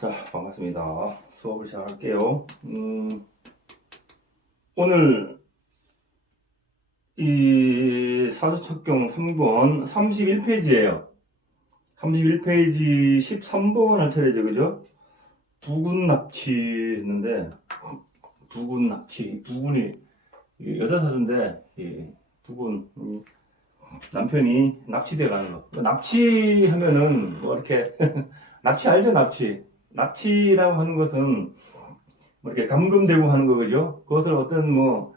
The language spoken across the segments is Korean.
자, 반갑습니다. 수업을 시작할게요. 오늘 이 사주특경 3권 31페이지예요. 31페이지 13번 할 차례죠, 그죠? 부군 납치 했는데, 부군 납치, 부군이 여자 사주인데, 부군, 남편이 납치돼 가는 거. 납치하면은 뭐 이렇게 납치 알죠, 납치. 납치라고 하는 것은 뭐 이렇게 감금되고 하는 거, 그죠? 그것을 어떤 뭐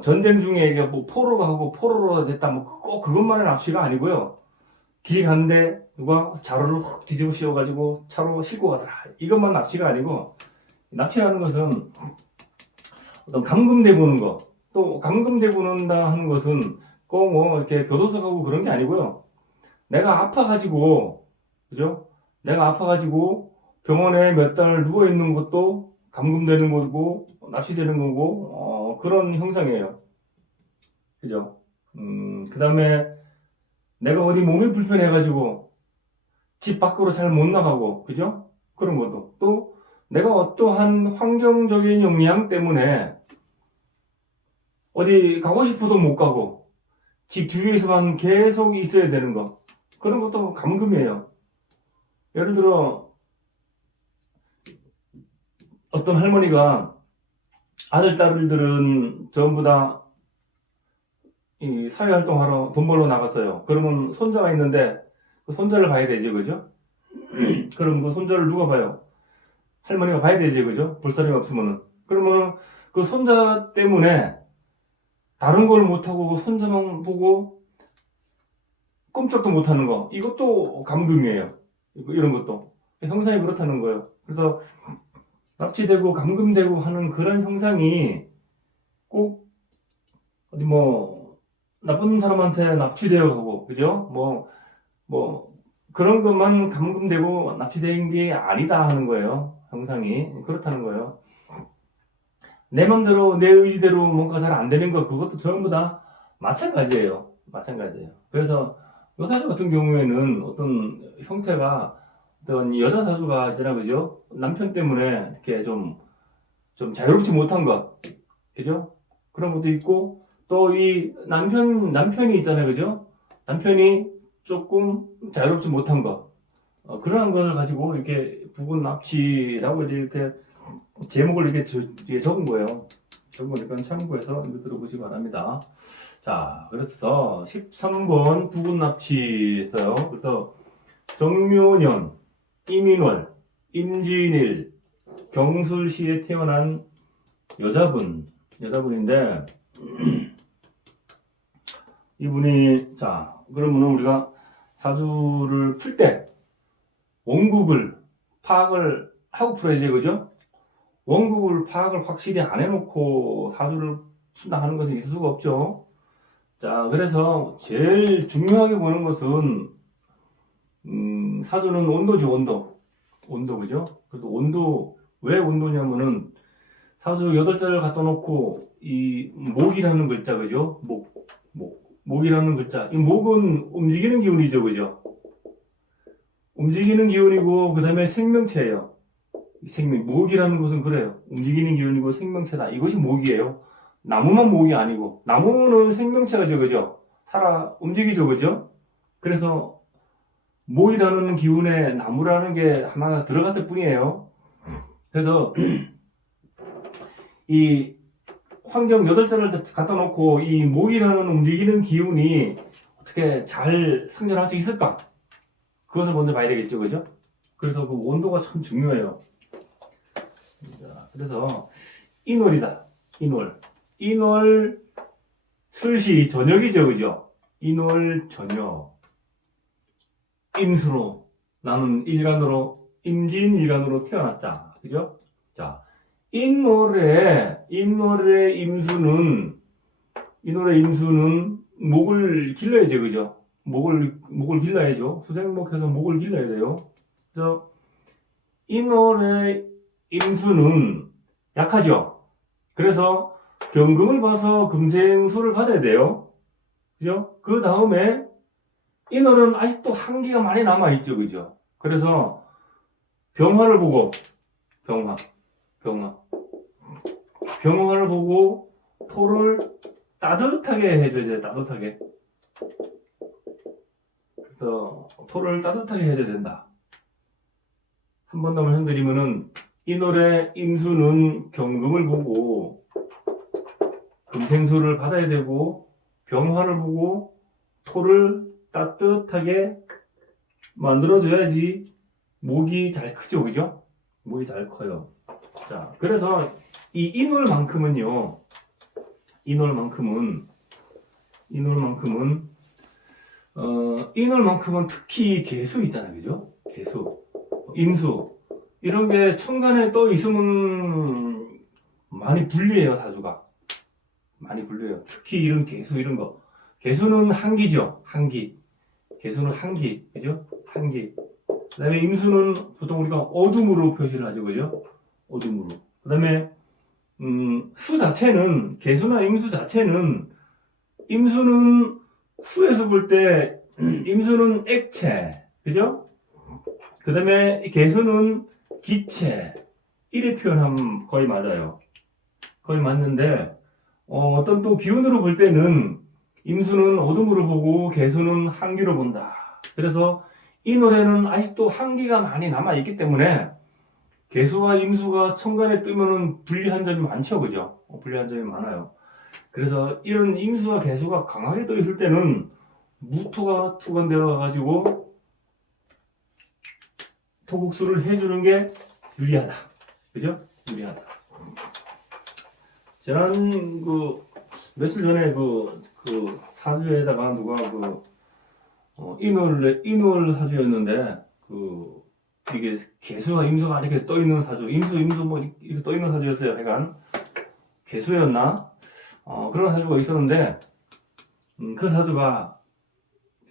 전쟁 중에 이게 뭐 포로가 하고 포로로 됐다, 뭐 꼭 그것만의 납치가 아니고요. 길 가는데 누가 자루를 훅 뒤집어 씌워가지고 차로 싣고 가더라. 이것만 납치가 아니고, 납치라는 것은 어떤 감금돼 보는 거. 또 감금돼 보는다 하는 것은 꼭 뭐 이렇게 교도소 가고 그런 게 아니고요. 내가 아파가지고, 그죠? 내가 아파가지고 병원에 몇 달 누워 있는 것도 감금되는 거고 납치되는 거고, 그런 형상이에요. 그죠? 그 다음에 내가 어디 몸이 불편해가지고 집 밖으로 잘 못 나가고, 그죠? 그런 것도. 또 내가 어떠한 환경적인 영향 때문에 어디 가고 싶어도 못 가고 집 주위에서만 계속 있어야 되는 거. 그런 것도 감금이에요. 예를 들어 어떤 할머니가 아들, 딸들은 전부 다 이 사회활동하러 돈 벌러 나갔어요. 그러면 손자가 있는데 그 손자를 봐야 되죠, 그죠? 그럼 그 손자를 누가 봐요? 할머니가 봐야 되지, 그죠? 볼 사람이 없으면은. 그러면 그 손자 때문에 다른 걸 못하고 손자만 보고 꼼짝도 못하는 거. 이것도 감금이에요. 이런 것도. 형상이 그렇다는 거예요. 그래서 납치되고 감금되고 하는 그런 형상이 꼭 어디 나쁜 사람한테 납치되어 가고, 그죠? 그런 것만 감금되고 납치된 게 아니다 하는 거예요. 형상이. 그렇다는 거예요. 내 맘대로, 내 의지대로 뭔가 잘 안 되는 거, 그것도 전부 다 마찬가지예요. 마찬가지예요. 그래서 여사주 같은 경우에는 어떤 형태가 어떤 여자 사주가 있잖아, 그죠? 남편 때문에 이렇게 좀 자유롭지 못한 것, 그죠? 그런 것도 있고, 또 이 남편이 있잖아요, 그죠? 남편이 조금 자유롭지 못한 것, 그러한 것을 가지고 이렇게 부분 납치라고 이렇게 제목을 이렇게 적은 거예요. 적은 거니까 참고해서 이거 들어보시기 바랍니다. 자, 그래서 13번 부분 납치에서요. 그래서 정묘년, 이민월, 임진일, 경술시에 태어난 여자분인데, 이분이, 자, 그러면 우리가 사주를 풀 때 원국을 파악을 하고 풀어야지, 그죠? 원국을 파악을 확실히 안 해놓고 사주를 푼다 하는 것은 있을 수가 없죠. 자, 그래서 제일 중요하게 보는 것은, 사주는 온도죠, 온도, 그죠? 그래도 온도, 왜 온도냐면은, 사주 8자를 갖다 놓고, 이 목이라는 글자, 그죠? 목이라는 글자. 이 목은 움직이는 기운이죠, 그죠? 움직이는 기운이고, 그 다음에 생명체예요. 목이라는 것은 그래요. 움직이는 기운이고 생명체다. 이것이 목이에요. 나무만 목이 아니고, 나무는 생명체가죠, 그죠? 움직이죠, 그죠? 그래서 목이라는 기운에 나무라는 게 하나 들어갔을 뿐이에요. 그래서 이 환경 8자를 갖다 놓고 이 목이라는 움직이는 기운이 어떻게 잘 상존할 수 있을까? 그것을 먼저 봐야 되겠죠, 그죠? 그래서 그 온도가 참 중요해요. 그래서 인월이다. 인월 술시 저녁이죠, 그죠? 인월 저녁. 임수로, 나는 임진일간으로 태어났자, 그죠? 자, 인월의 임수는 목을 길러야죠, 그죠? 목을 길러야죠. 수생목해서 목을 길러야 돼요. 그래서 인월의 임수는 약하죠. 그래서 경금을 봐서 금생수를 받아야 돼요. 그죠? 그 다음에 인월은 아직도 한기가 많이 남아있죠, 그죠? 그래서 병화를 보고, 병화. 병화를 보고 토를 따뜻하게 해줘야 돼요, 따뜻하게. 그래서 토를 따뜻하게 해줘야 된다. 한 번 더 말씀드리면은, 인월의 임수는 경금을 보고 금생수를 받아야 되고, 병화를 보고 토를 따뜻하게 만들어줘야지 목이 잘 크죠, 그죠? 목이 잘 커요. 자, 그래서 이 인월만큼은 특히 개수 있잖아요, 그죠? 개수, 임수 이런 게 천간에 떠 있으면 많이 불리해요, 사주가. 많이 불려요. 특히 이런 개수 이런 거. 개수는 한기죠. 한기. 개수는 한기. 그죠? 한기. 그 다음에 임수는 보통 우리가 어둠으로 표시를 하죠. 그죠? 어둠으로. 그 다음에 수 자체는 개수나 임수 자체는 임수는 수에서 볼 때 임수는 액체. 그죠? 그 다음에 개수는 기체. 이래 표현하면 거의 맞아요. 거의 맞는데 어떤 또 기운으로 볼 때는 임수는 어둠으로 보고 개수는 한기로 본다. 그래서 이 노래는 아직도 한기가 많이 남아있기 때문에 개수와 임수가 천간에 뜨면은 불리한 점이 많죠, 그죠? 불리한 점이 많아요. 그래서 이런 임수와 개수가 강하게 떠 있을 때는 무토가 투관되어 가지고 토국수를 해주는 게 유리하다. 그죠? 유리하다. 지난 며칠 전에 사주에다가 누가 인월 사주였는데 이게 개수와 임수가 이렇게 떠 있는 사주, 임수 뭐 이렇게 떠 있는 사주였어요. 하여간 개수였나? 그런 사주가 있었는데 그 사주가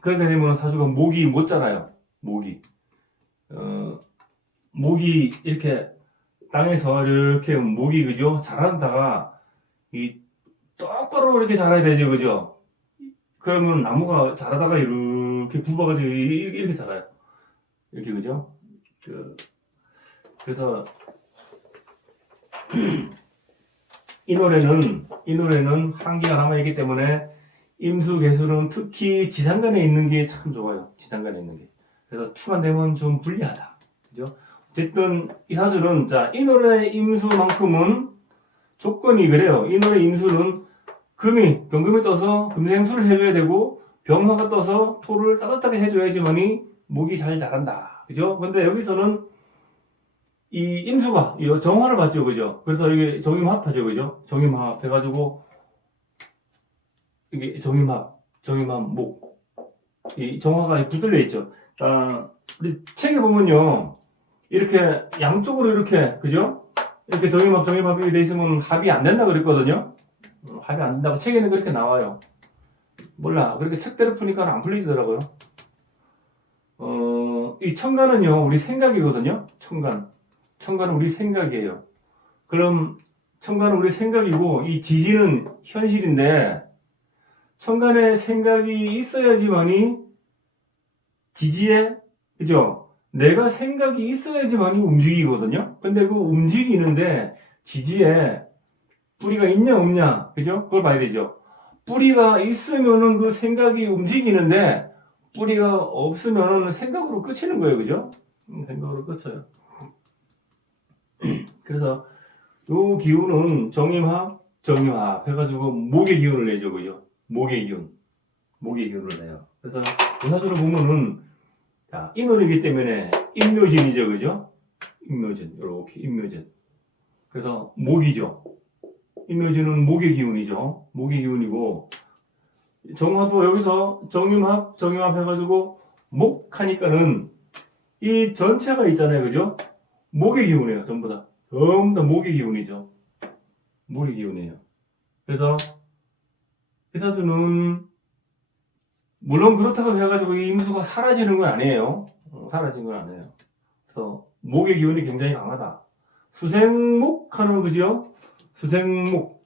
그렇게 되면 사주가 목이 못 자라요. 목이 이렇게 땅에서 이렇게 목이 그죠? 자란다가 이 똑바로 이렇게 자라야 되죠, 그죠? 그러면 나무가 자라다가 이렇게 굽어가지고 이렇게 자라요. 이렇게 그죠? 그래서 이 노래는 한기가 남아있기 때문에 임수 개수는 특히 지장간에 있는 게 참 좋아요. 지장간에 있는 게. 그래서 투간되면 좀 불리하다. 그죠? 어쨌든 이 사주는 이 노래 임수만큼은 조건이 그래요. 이 노래 임수는 경금이 떠서 금생수를 해줘야 되고 병화가 떠서 토를 따뜻하게 해줘야지만이 목이 잘 자란다. 그죠? 근데 여기서는 이 임수가 이 정화를 받죠. 그죠? 그래서 이게 정임합하죠. 그죠? 정임합 해가지고 이게 정임합 목. 이 정화가 붙들려 있죠. 우리 책에 보면요. 이렇게 양쪽으로 이렇게 그죠? 이렇게 정임합이 돼 있으면 합이 안 된다 그랬거든요. 합이 안 된다고 책에는 그렇게 나와요. 몰라. 그렇게 책대로 푸니까 안 풀리더라고요. 이 천간은요, 우리 생각이거든요. 천간은 우리 생각이에요. 그럼 천간은 우리 생각이고, 이 지지는 현실인데, 천간에 생각이 있어야지만이 지지에, 그죠? 내가 생각이 있어야지만이 움직이거든요. 근데 그 움직이는데, 지지에 뿌리가 있냐, 없냐, 그죠? 그걸 봐야 되죠. 뿌리가 있으면은 그 생각이 움직이는데, 뿌리가 없으면은 생각으로 끝이는 거예요, 그죠? 생각으로 끝쳐요. 그래서 요 기운은 정임합 해가지고 목의 기운을 내죠, 그죠? 목의 기운을 내요. 그래서 이 사주를 보면은 인월이기 때문에 임묘진이죠, 그죠? 이렇게 임묘진. 그래서 목이죠. 임묘진은 목의 기운이죠. 목의 기운이고 정화도 여기서 정임합 해가지고 목 하니까는 이 전체가 있잖아요, 그죠? 목의 기운이에요, 전부 다 목의 기운이죠. 목의 기운이에요. 그래서 이 사주는 물론 그렇다고 해가지고 이 임수가 사라지는 건 아니에요. 사라진 건 아니에요. 그래서 목의 기운이 굉장히 강하다. 수생목 하는 거죠. 수생목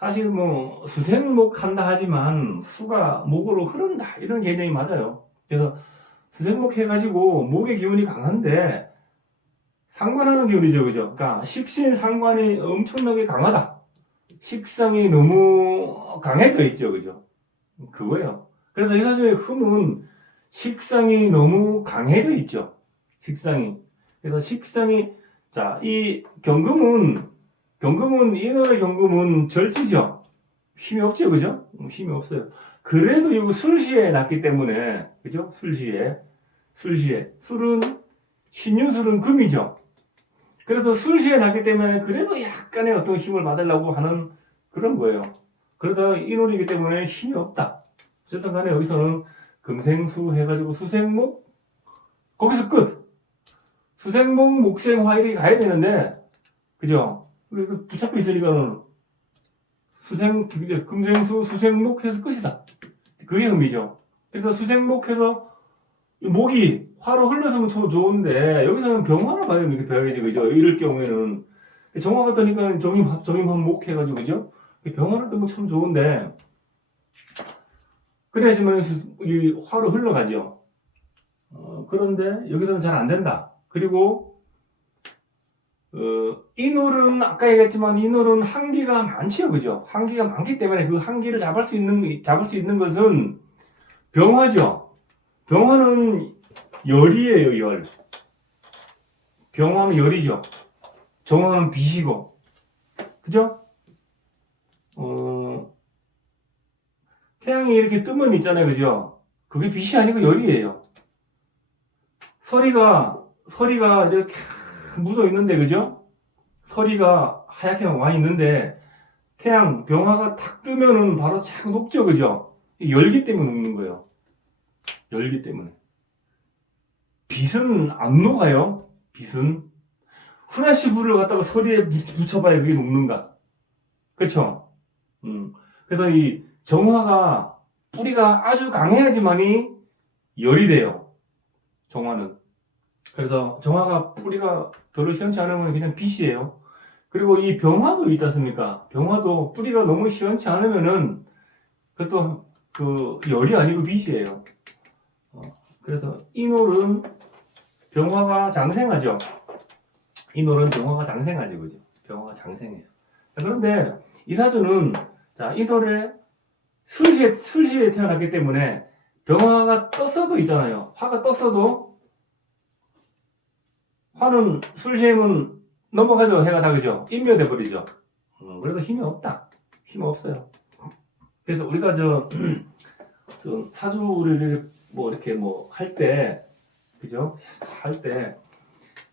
사실 뭐 수생목 한다 하지만 수가 목으로 흐른다 이런 개념이 맞아요. 그래서 수생목 해가지고 목의 기운이 강한데 상관하는 기운이죠, 그죠? 그러니까 식신 상관이 엄청나게 강하다. 식상이 너무 강해져 있죠, 그죠? 그거예요. 그래서 이 사주의 흠은 식상이 너무 강해져 있죠. 식상이. 그래서 식상이, 자, 이 경금은, 인월의 경금은 절지죠. 힘이 없죠, 그죠? 힘이 없어요. 그래도 이거 술시에 났기 때문에, 그죠? 술시에. 술은, 신유술은 금이죠. 그래서 술시에 났기 때문에 그래도 약간의 어떤 힘을 받으려고 하는 그런 거예요. 그러다 인월이기 때문에 힘이 없다. 어쨌든 간에 여기서는 금생수 해가지고 수생목, 거기서 끝! 수생목, 목생, 화일이 가야 되는데, 그죠? 붙잡혀 있으니까는 금생수, 수생목 해서 끝이다. 그게 의미죠. 그래서 수생목 해서 목이 화로 흘러서면 참 좋은데, 여기서는 병화를 봐야 돼야지, 그죠? 이럴 경우에는. 정화가 뜨니까 정임합목 해가지고, 그죠? 병화를 뜨면 참 좋은데, 그래야지만 이 화로 흘러가죠. 그런데 여기서는 잘 안 된다. 그리고 인월은 아까 얘기했지만 인월은 한기가 많지요, 그죠? 한기가 많기 때문에 그 한기를 잡을 수 있는 것은 병화죠. 병화는 열이에요, 열. 병화는 열이죠. 정화는 빛이고, 그죠? 태양이 이렇게 뜨면 있잖아요, 그죠? 그게 빛이 아니고 열이에요. 서리가 이렇게 묻어 있는데, 그죠? 서리가 하얗게 와 있는데, 태양, 병화가 탁 뜨면은 바로 착 녹죠, 그죠? 열기 때문에 녹는 거예요. 열기 때문에. 빛은 안 녹아요, 빛은. 후레쉬 불을 갖다가 서리에 붙여봐야 그게 녹는가. 그쵸? 그래서 이 정화가, 뿌리가 아주 강해야지만이 열이 돼요. 정화는. 그래서 정화가 뿌리가 별로 시원치 않으면 그냥 빛이에요. 그리고 이 병화도 있지 않습니까? 병화도 뿌리가 너무 시원치 않으면은 그것도 그 열이 아니고 빛이에요. 그래서 인월은 병화가 장생하죠. 인월은 병화가 장생하죠, 그죠? 병화가 장생해요. 자, 그런데 이 사주는 자 인월에 술시에 태어났기 때문에 병화가 떴어도 있잖아요. 화가 떴어도 화는 술시에는 넘어가죠. 해가 다, 그죠? 인멸돼 버리죠. 그래서 힘이 없다. 힘이 없어요. 그래서 우리가 사주를 뭐 이렇게 뭐 할 때, 그죠? 할 때,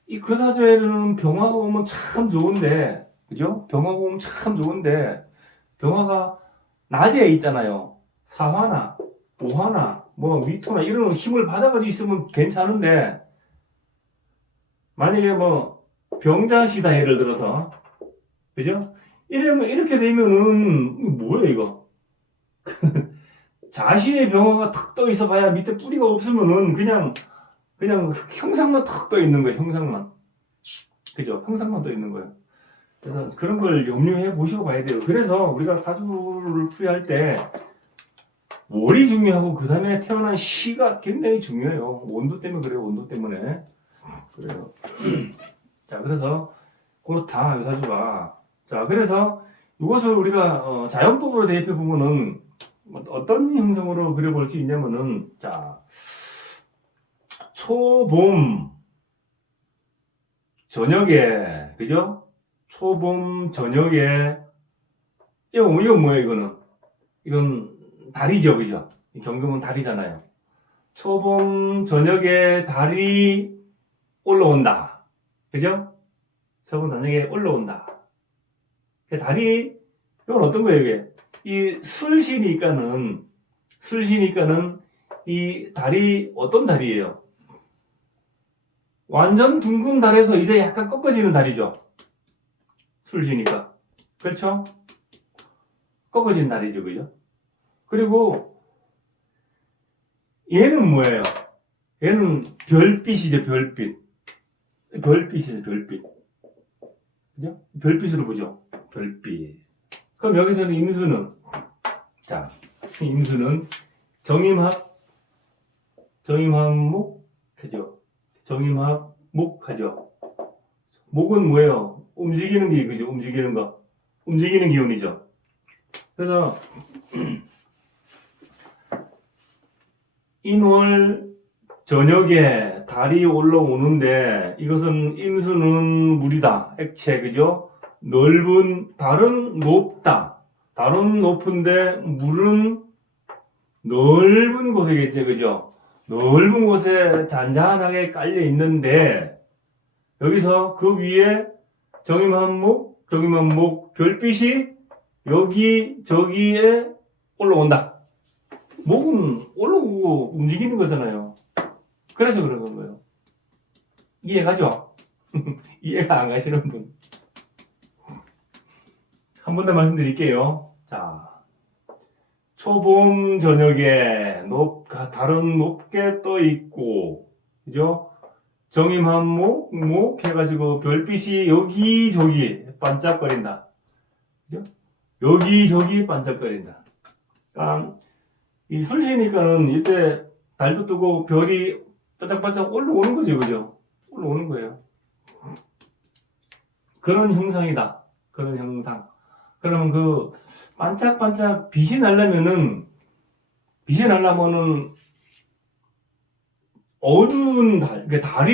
이 그 사주에는 병화가 오면 참 좋은데, 그죠? 병화가 오면 참 좋은데, 병화가 낮에 있잖아요. 사화나, 오화나, 뭐 위토나 이런 힘을 받아가지고 있으면 괜찮은데, 만약에 뭐 병자시다 예를 들어서, 그죠? 이렇게 되면은 이거 뭐예요 이거? 자신의 병화가 탁 떠 있어 봐야 밑에 뿌리가 없으면은 그냥 형상만 탁 떠 있는 거예요. 형상만. 그죠? 형상만 떠 있는 거예요. 그래서 그런 걸 염려해 보시고 봐야 돼요. 그래서 우리가 사주를 풀이할 때 월이 중요하고 그 다음에 태어난 시가 굉장히 중요해요. 온도 때문에 그래요. 온도 때문에. 그래요. 자, 그래서 그렇다, 이 사주가. 자, 그래서 이것을 우리가 자연법으로 대입해 보면은 어떤 형성으로 그려볼 수 있냐면은, 자, 초봄 저녁에, 그죠? 초봄 저녁에, 이건 뭐예요, 이거는? 이건 달이죠, 그죠? 경금은 달이잖아요. 초봄 저녁에 달이 올라온다. 그죠? 초봄 저녁에 올라온다. 달이, 이건 어떤 거예요, 이게? 이 술시니까는 이 달이 어떤 달이에요? 완전 둥근 달에서 이제 약간 꺾어지는 달이죠. 술시니까. 그렇죠? 꺾어진 달이죠, 그죠? 그리고 얘는 뭐예요? 얘는 별빛이죠, 별빛. 별빛이죠, 별빛. 그죠? 별빛으로 보죠. 별빛. 그럼 여기서는 임수는, 자, 임수는 정임합목 하죠. 정임합목 하죠. 목은 뭐예요? 움직이는 게, 그죠? 움직이는 거. 움직이는 기운이죠. 그래서, 인월 저녁에 달이 올라오는데, 이것은 임수는 물이다. 액체, 그죠? 달은 높다. 달은 높은데, 물은 넓은 곳이겠죠, 그죠? 넓은 곳에 잔잔하게 깔려 있는데, 여기서 그 위에 정임한목, 별빛이 여기, 저기에 올라온다. 목은 올라오고 움직이는 거잖아요. 그래서 그런 거예요. 이해가죠? 이해가 안 가시는 분. 한 번 더 말씀드릴게요. 자, 초봄 저녁에 달은 높게 떠 있고, 그죠? 정임한목, 해가지고 별빛이 여기저기 반짝거린다. 그죠? 여기저기 반짝거린다. 그러니까 이 술 쉬니까는 이때 달도 뜨고 별이 반짝반짝 올라오는 거죠, 그죠? 올라오는 거예요. 그런 형상이다. 그런 형상. 그러면 그 반짝반짝 빛이 나려면은 어두운 달, 그러니까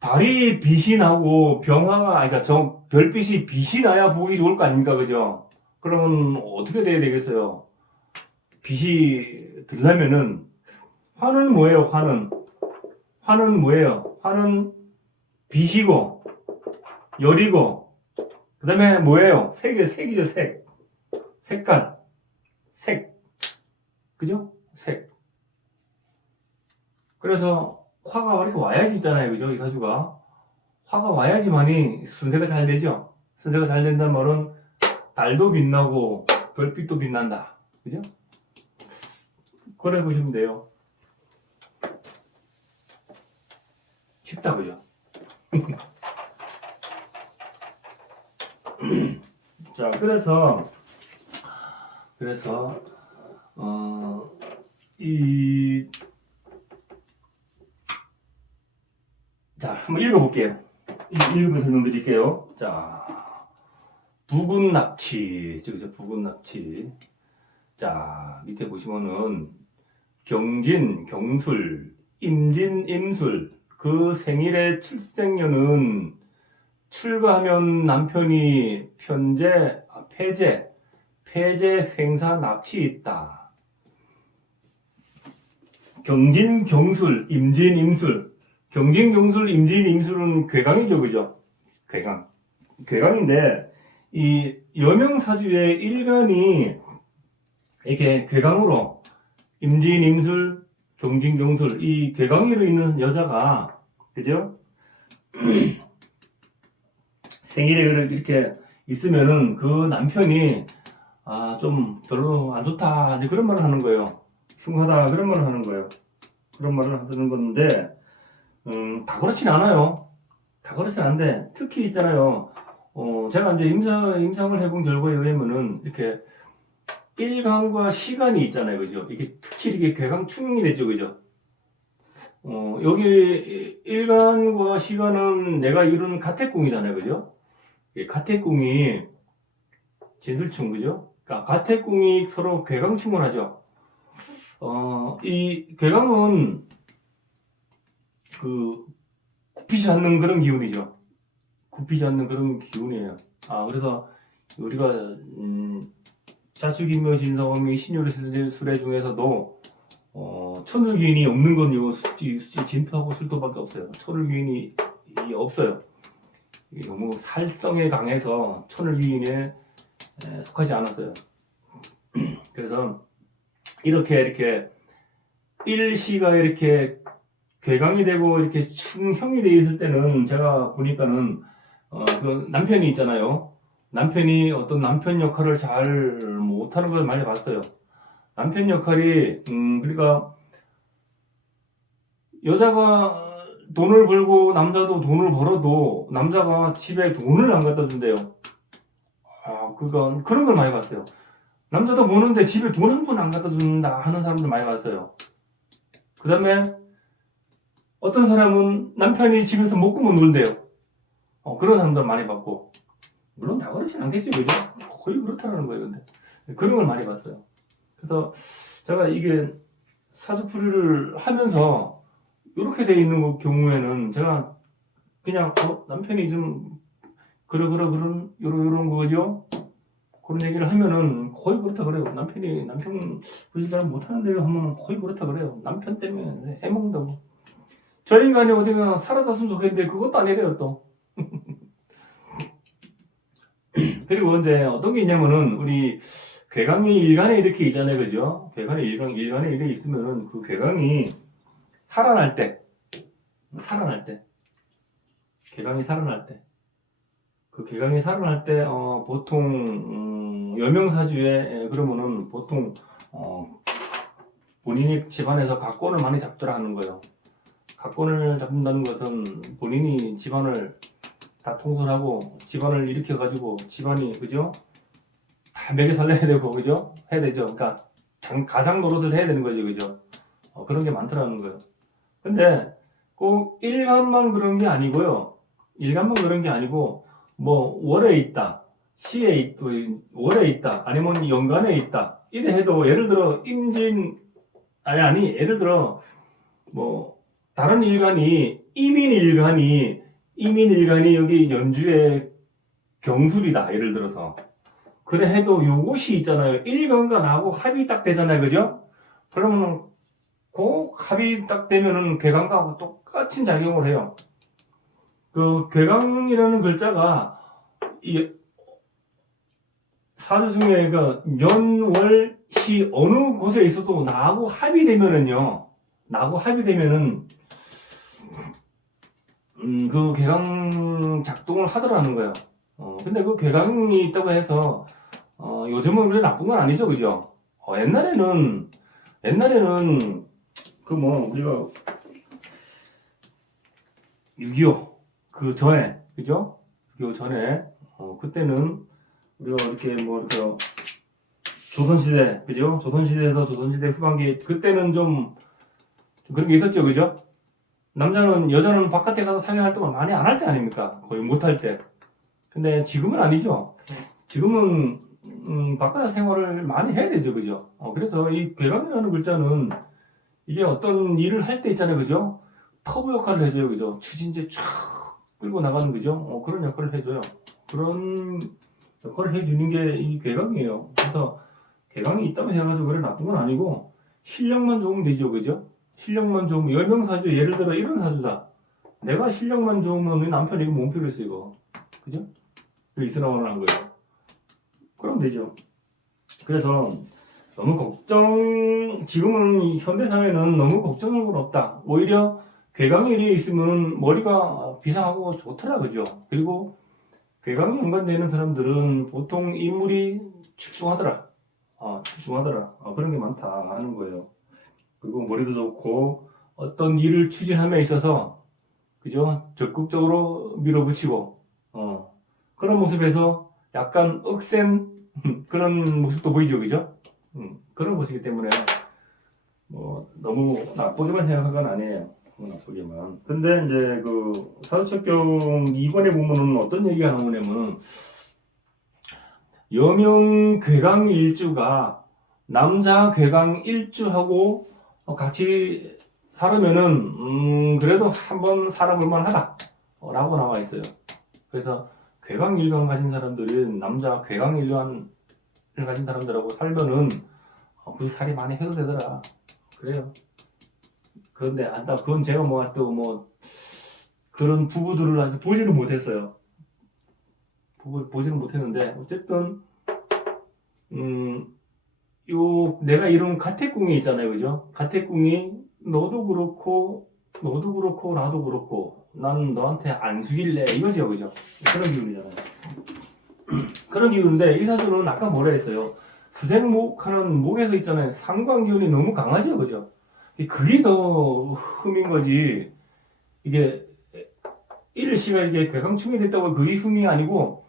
달이 빛이 나고 그러니까 별빛이 빛이 나야 보기 좋을 거 아닙니까, 그죠? 그러면 어떻게 돼야 되겠어요? 빛이 들려면은, 화는 뭐예요, 화는 뭐예요? 화는 빛이고, 열이고, 그 다음에 뭐예요? 색이죠, 색. 색깔. 색. 그죠? 색. 그래서 화가 이렇게 와야지 있잖아요, 그죠? 이 사주가. 화가 와야지만이 순세가 잘 되죠? 순세가 잘 된다는 말은 달도 빛나고 별빛도 빛난다. 그죠? 그래 보시면 돼요. 쉽다, 그죠? 자, 그래서, 자, 한번 읽어볼게요. 읽으면 설명드릴게요. 자, 붉은 납치. 저기서 붉은 납치. 자, 밑에 보시면은, 경진, 경술, 임진, 임술. 그 생일의 출생년은 출가하면 남편이 폐제, 횡사, 납치 있다. 경진, 경술, 임진, 임술. 경진, 경술, 임진, 임술은 괴강이죠, 그죠? 괴강인데, 이 여명사주의 일간이 이렇게 괴강으로 임진, 임술, 경진, 경술, 이 괴강으로 있는 여자가, 그죠? 생일에 이렇게 있으면은 그 남편이 좀 별로 안 좋다, 이제 그런 말을 하는 거예요. 흉하다, 그런 말을 하는 거예요. 그런 말을 하는 건데, 다 그렇진 않아요. 다 그렇진 않은데, 특히 있잖아요. 제가 이제 임상을 해본 결과에 의하면은, 이렇게, 일간과 시간이 있잖아요. 그죠? 이게 특히 이게 괴강충이 됐죠. 그죠? 여기 일간과 시간은 내가 이룬 가택궁이잖아요. 그죠? 이 가택궁이 진술충, 그죠? 그러니까 가택궁이 서로 괴강충을 하죠. 이 괴강은 굽히지 않는 그런 기운이죠. 굽히지 않는 그런 기운이에요. 그래서 우리가 자축인묘 진사오미 신유리 수레 중에서도 천을귀인이 없는 건 요 진토하고 술토밖에 없어요. 천을귀인이 없어요. 너무 살성에 강해서 천을귀인에 속하지 않았어요. 그래서 이렇게 일시가 이렇게 괴강이 되고 이렇게 충형이 되어 있을 때는 제가 보니까는 그 남편이 있잖아요. 남편이 어떤 남편 역할을 잘 못하는 걸 많이 봤어요. 남편 역할이 그러니까 여자가 돈을 벌고 남자도 돈을 벌어도 남자가 집에 돈을 안 갖다 준대요. 그런 걸 많이 봤어요. 남자도 보는데 집에 돈 한 푼 안 갖다 준다 하는 사람들 많이 봤어요. 그 다음에 어떤 사람은 남편이 집에서 먹고만 놀대요. 그런 사람들 많이 봤고, 물론 다 그렇진 않겠죠, 그죠? 거의 그렇다는 거예요, 근데. 그런 걸 많이 봤어요. 그래서 제가 이게 사주풀이를 하면서 이렇게 돼 있는 경우에는 제가 그냥 남편이 좀 요런 거죠. 그런 얘기를 하면은 거의 그렇다 그래요. 남편 그 집 잘 못하는데요 하면 거의 그렇다 그래요. 남편 때문에 해먹는다고. 저 인간이 어디가 살아갔으면 좋겠는데 그것도 아니래요 또. 그리고 근데 어떤 게 있냐면은 우리 괴강이 일간에 이렇게 있잖아요, 그죠? 괴강이 일간에 이렇게 있으면은 그 괴강이 살아날 때, 괴강이 살아날 때, 그 괴강이 살아날 때 보통 여명사주에 그러면은 보통 본인이 집안에서 가권을 많이 잡더라 하는 거예요. 가권을 잡는다는 것은 본인이 집안을 다 통솔하고 집안을 일으켜가지고 집안이 그죠? 다 먹여 살려야 되고 그죠? 해야 되죠. 그러니까 가장 노릇을 해야 되는 거죠, 그죠? 그런 게 많더라는 거예요. 근데 꼭 일간만 그런 게 아니고요. 일간만 그런 게 아니고 뭐 월에 있다, 시에 월에 있다, 아니면 연간에 있다. 이래 해도 예를 들어 예를 들어 뭐 다른 일간이 이민 일간이 여기 연주에 경술이다 예를 들어서 그래 해도 요것이 있잖아요. 일간과 나하고 합이 딱 되잖아요, 그죠? 그러면 그 합이 딱 되면은 괴강하고 똑같은 작용을 해요. 그 괴강이라는 글자가 이 사주 중에 그 년, 월, 시 어느 곳에 있어도 나하고 합이 되면은요. 나하고 합이 되면은 그 괴강 작동을 하더라는 거예요. 근데 그 괴강이 있다고 해서 요즘은 그래 나쁜 건 아니죠, 그죠? 옛날에는 그 뭐 우리가 6.25 그 전에 그죠? 6.25 전에 그때는 우리가 이렇게 뭐 이렇게 조선시대 그죠? 조선시대 후반기 그때는 좀 그런 게 있었죠, 그죠? 여자는 바깥에 가서 사회 활동을 많이 안 할 때 아닙니까? 거의 못 할 때. 근데 지금은 아니죠. 지금은 바깥 생활을 많이 해야 되죠, 그죠? 그래서 이 괴강이라는 글자는 이게 어떤 일을 할 때 있잖아요, 그죠? 터보 역할을 해줘요, 그죠? 추진제 쫙 끌고 나가는 거죠. 그런 역할을 해줘요. 그런 역할을 해주는 게 이 괴강이에요. 그래서 괴강이 있다고 해가지고 그래 나쁜 건 아니고 실력만 좋으면 되죠, 그죠? 실력만 좋으면 여명사주 예를 들어 이런 사주다. 내가 실력만 좋으면 남편이 이거 몸 필요했어 이거, 그죠? 이스라엘을 한 거예요. 그럼 되죠. 그래서 지금은 현대사회는 너무 걱정할 건 없다. 오히려 괴강이 이래 있으면 머리가 비상하고 좋더라, 그죠? 그리고 괴강이 연관되는 사람들은 보통 인물이 출중하더라. 그런 게 많다 하는 거예요. 그리고 머리도 좋고 어떤 일을 추진함에 있어서 그죠? 적극적으로 밀어붙이고 그런 모습에서 약간 억센 그런 모습도 보이죠, 그죠? 그런 것이기 때문에 뭐 너무 나쁘게만 생각한 건 아니에요. 너무 나쁘게만. 근데 이제 그 사주첩경 2권에 보면은 어떤 얘기가 나오냐면은 여명 괴강 일주가 남자 괴강 일주하고 같이 살으면은 그래도 한번 살아볼 만하다 라고 나와 있어요. 그래서 괴강 일간 가진 사람들은 남자 괴강 일간을 가진 사람들하고 살면은 그 살이 많이 해도 되더라. 그래요. 그런데 그건 제가 또 그런 부부들을 아직 보지는 못했어요. 보지는 못했는데 어쨌든 내가 이룬 가택궁이 있잖아요, 그죠? 가택궁이 너도 그렇고 나도 그렇고 나는 너한테 안 숙일래 이거죠, 그죠? 그런 기운이잖아요. 그런 기운인데 이 사주는 아까 뭐라 했어요? 수생목하는 목에서 있잖아요. 상관기운이 너무 강하죠, 그죠? 그게 더 흠인 거지. 이게 일시가 이게 괴강충이 됐다고 그게 흠이 아니고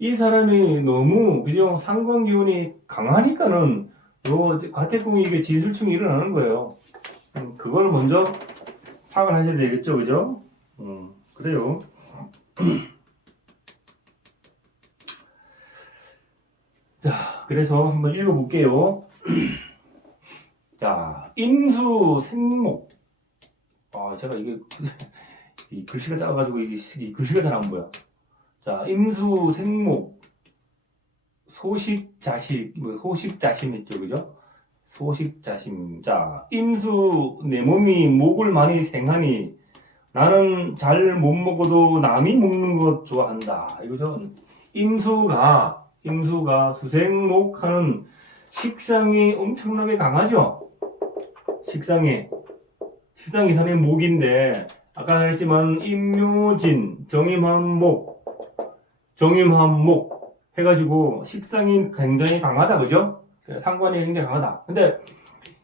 이 사람이 너무 그죠? 상관 기운이 강하니까는 요 가택궁이 이게 진술충이 일어나는 거예요. 그걸 먼저 파악을 하셔야 되겠죠, 그죠? 그래요. 자, 그래서 한번 읽어볼게요. 자, 임수 생목. 아, 제가 이게 이 글씨가 작아가지고 이 글씨가 잘 안 보여. 자, 임수 생목 소식자식, 소식자심 했죠, 그죠? 소식자심. 자, 임수 내 몸이 목을 많이 생하니 나는 잘 못 먹어도 남이 먹는 것 좋아한다. 이거죠? 임수가 수생목하는 식상이 엄청나게 강하죠? 식상이 산의 목인데, 아까 했지만, 임묘진, 정임한목 해가지고, 식상이 굉장히 강하다, 그죠? 상관이 굉장히 강하다. 근데,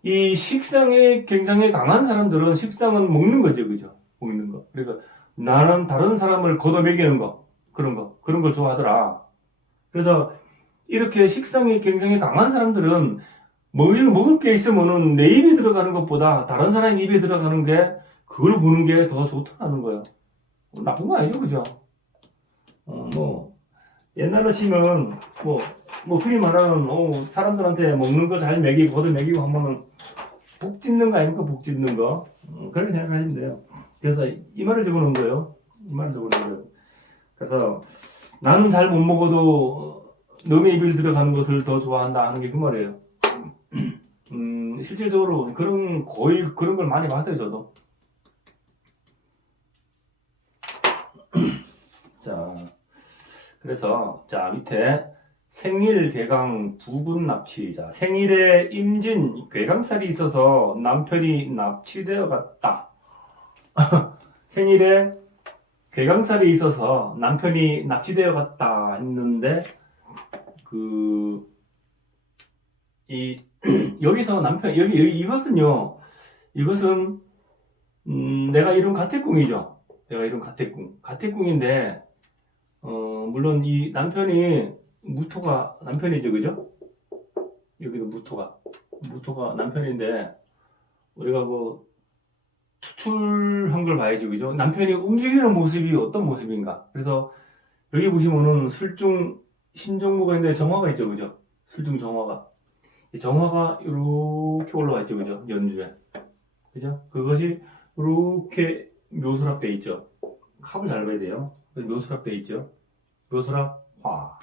이 식상이 굉장히 강한 사람들은 식상은 먹는 거죠, 그죠? 먹는 거. 그러니까, 나는 다른 사람을 걷어먹이는 거, 그런 걸 좋아하더라. 그래서, 이렇게 식상이 굉장히 강한 사람들은, 먹을 게 있으면은 내 입에 들어가는 것보다 다른 사람 입에 들어가는 게 그걸 보는 게 더 좋다는 거예요. 나쁜 거 아니죠, 그죠? 옛날에 치면 흔히 말하는 사람들한테 먹는 거 잘 먹이고 걷어 먹이고 하면은 복 짓는 거 아닙니까? 복 짓는 거. 그렇게 생각하시면 돼요. 그래서 이 말을 적어놓은 거예요. 그래서 나는 잘 못 먹어도 너의 입에 들어가는 것을 더 좋아한다 하는 게 그 말이에요. 실질적으로 거의 그런 걸 많이 봤어요, 저도. 자, 그래서, 밑에 생일 괴강 부분 납치. 자, 생일에 임진 괴강살이 있어서 남편이 납치되어 갔다. 생일에 괴강살이 있어서 남편이 납치되어 갔다 했는데, 여기서 이것은 내가 이룬 가택궁이죠. 가택궁인데, 물론 이 남편이 남편이죠, 그죠? 여기도 무토가 남편인데, 우리가 투출한 걸 봐야지, 그죠? 남편이 움직이는 모습이 어떤 모습인가? 그래서 여기 보시면은 신정무가 있는데 정화가 있죠, 그죠? 정화가 이렇게 올라와 있죠, 그죠? 연주에. 그죠? 그것이 이렇게 묘수랍돼 있죠. 합을 잘 봐야 돼요. 묘수랍돼 있죠. 묘수랍, 화.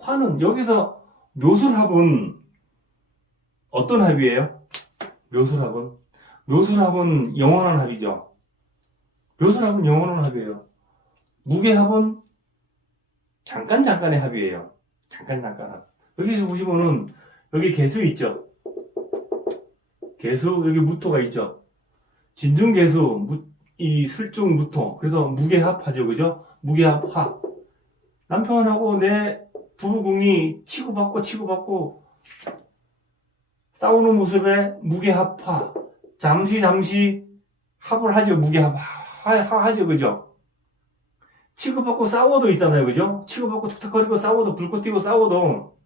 화는 여기서 묘수랍은 어떤 합이에요? 묘수랍은 영원한 합이죠. 영원한 합이에요. 무게합은 잠깐의 합이에요. 잠깐 합. 여기서 보시면은 여기 개수 있죠. 여기 무토가 있죠. 진중개수, 이 술중 무토. 그래서 무게합하죠, 그죠? 무게합화. 남편하고 내 부부궁이 치고받고 싸우는 모습에 무게합화. 잠시 합을 하죠, 무게합. 하죠, 그죠? 치고받고 싸워도 있잖아요, 그죠? 치고받고 툭툭거리고 싸워도, 불꽃 튀고 싸워도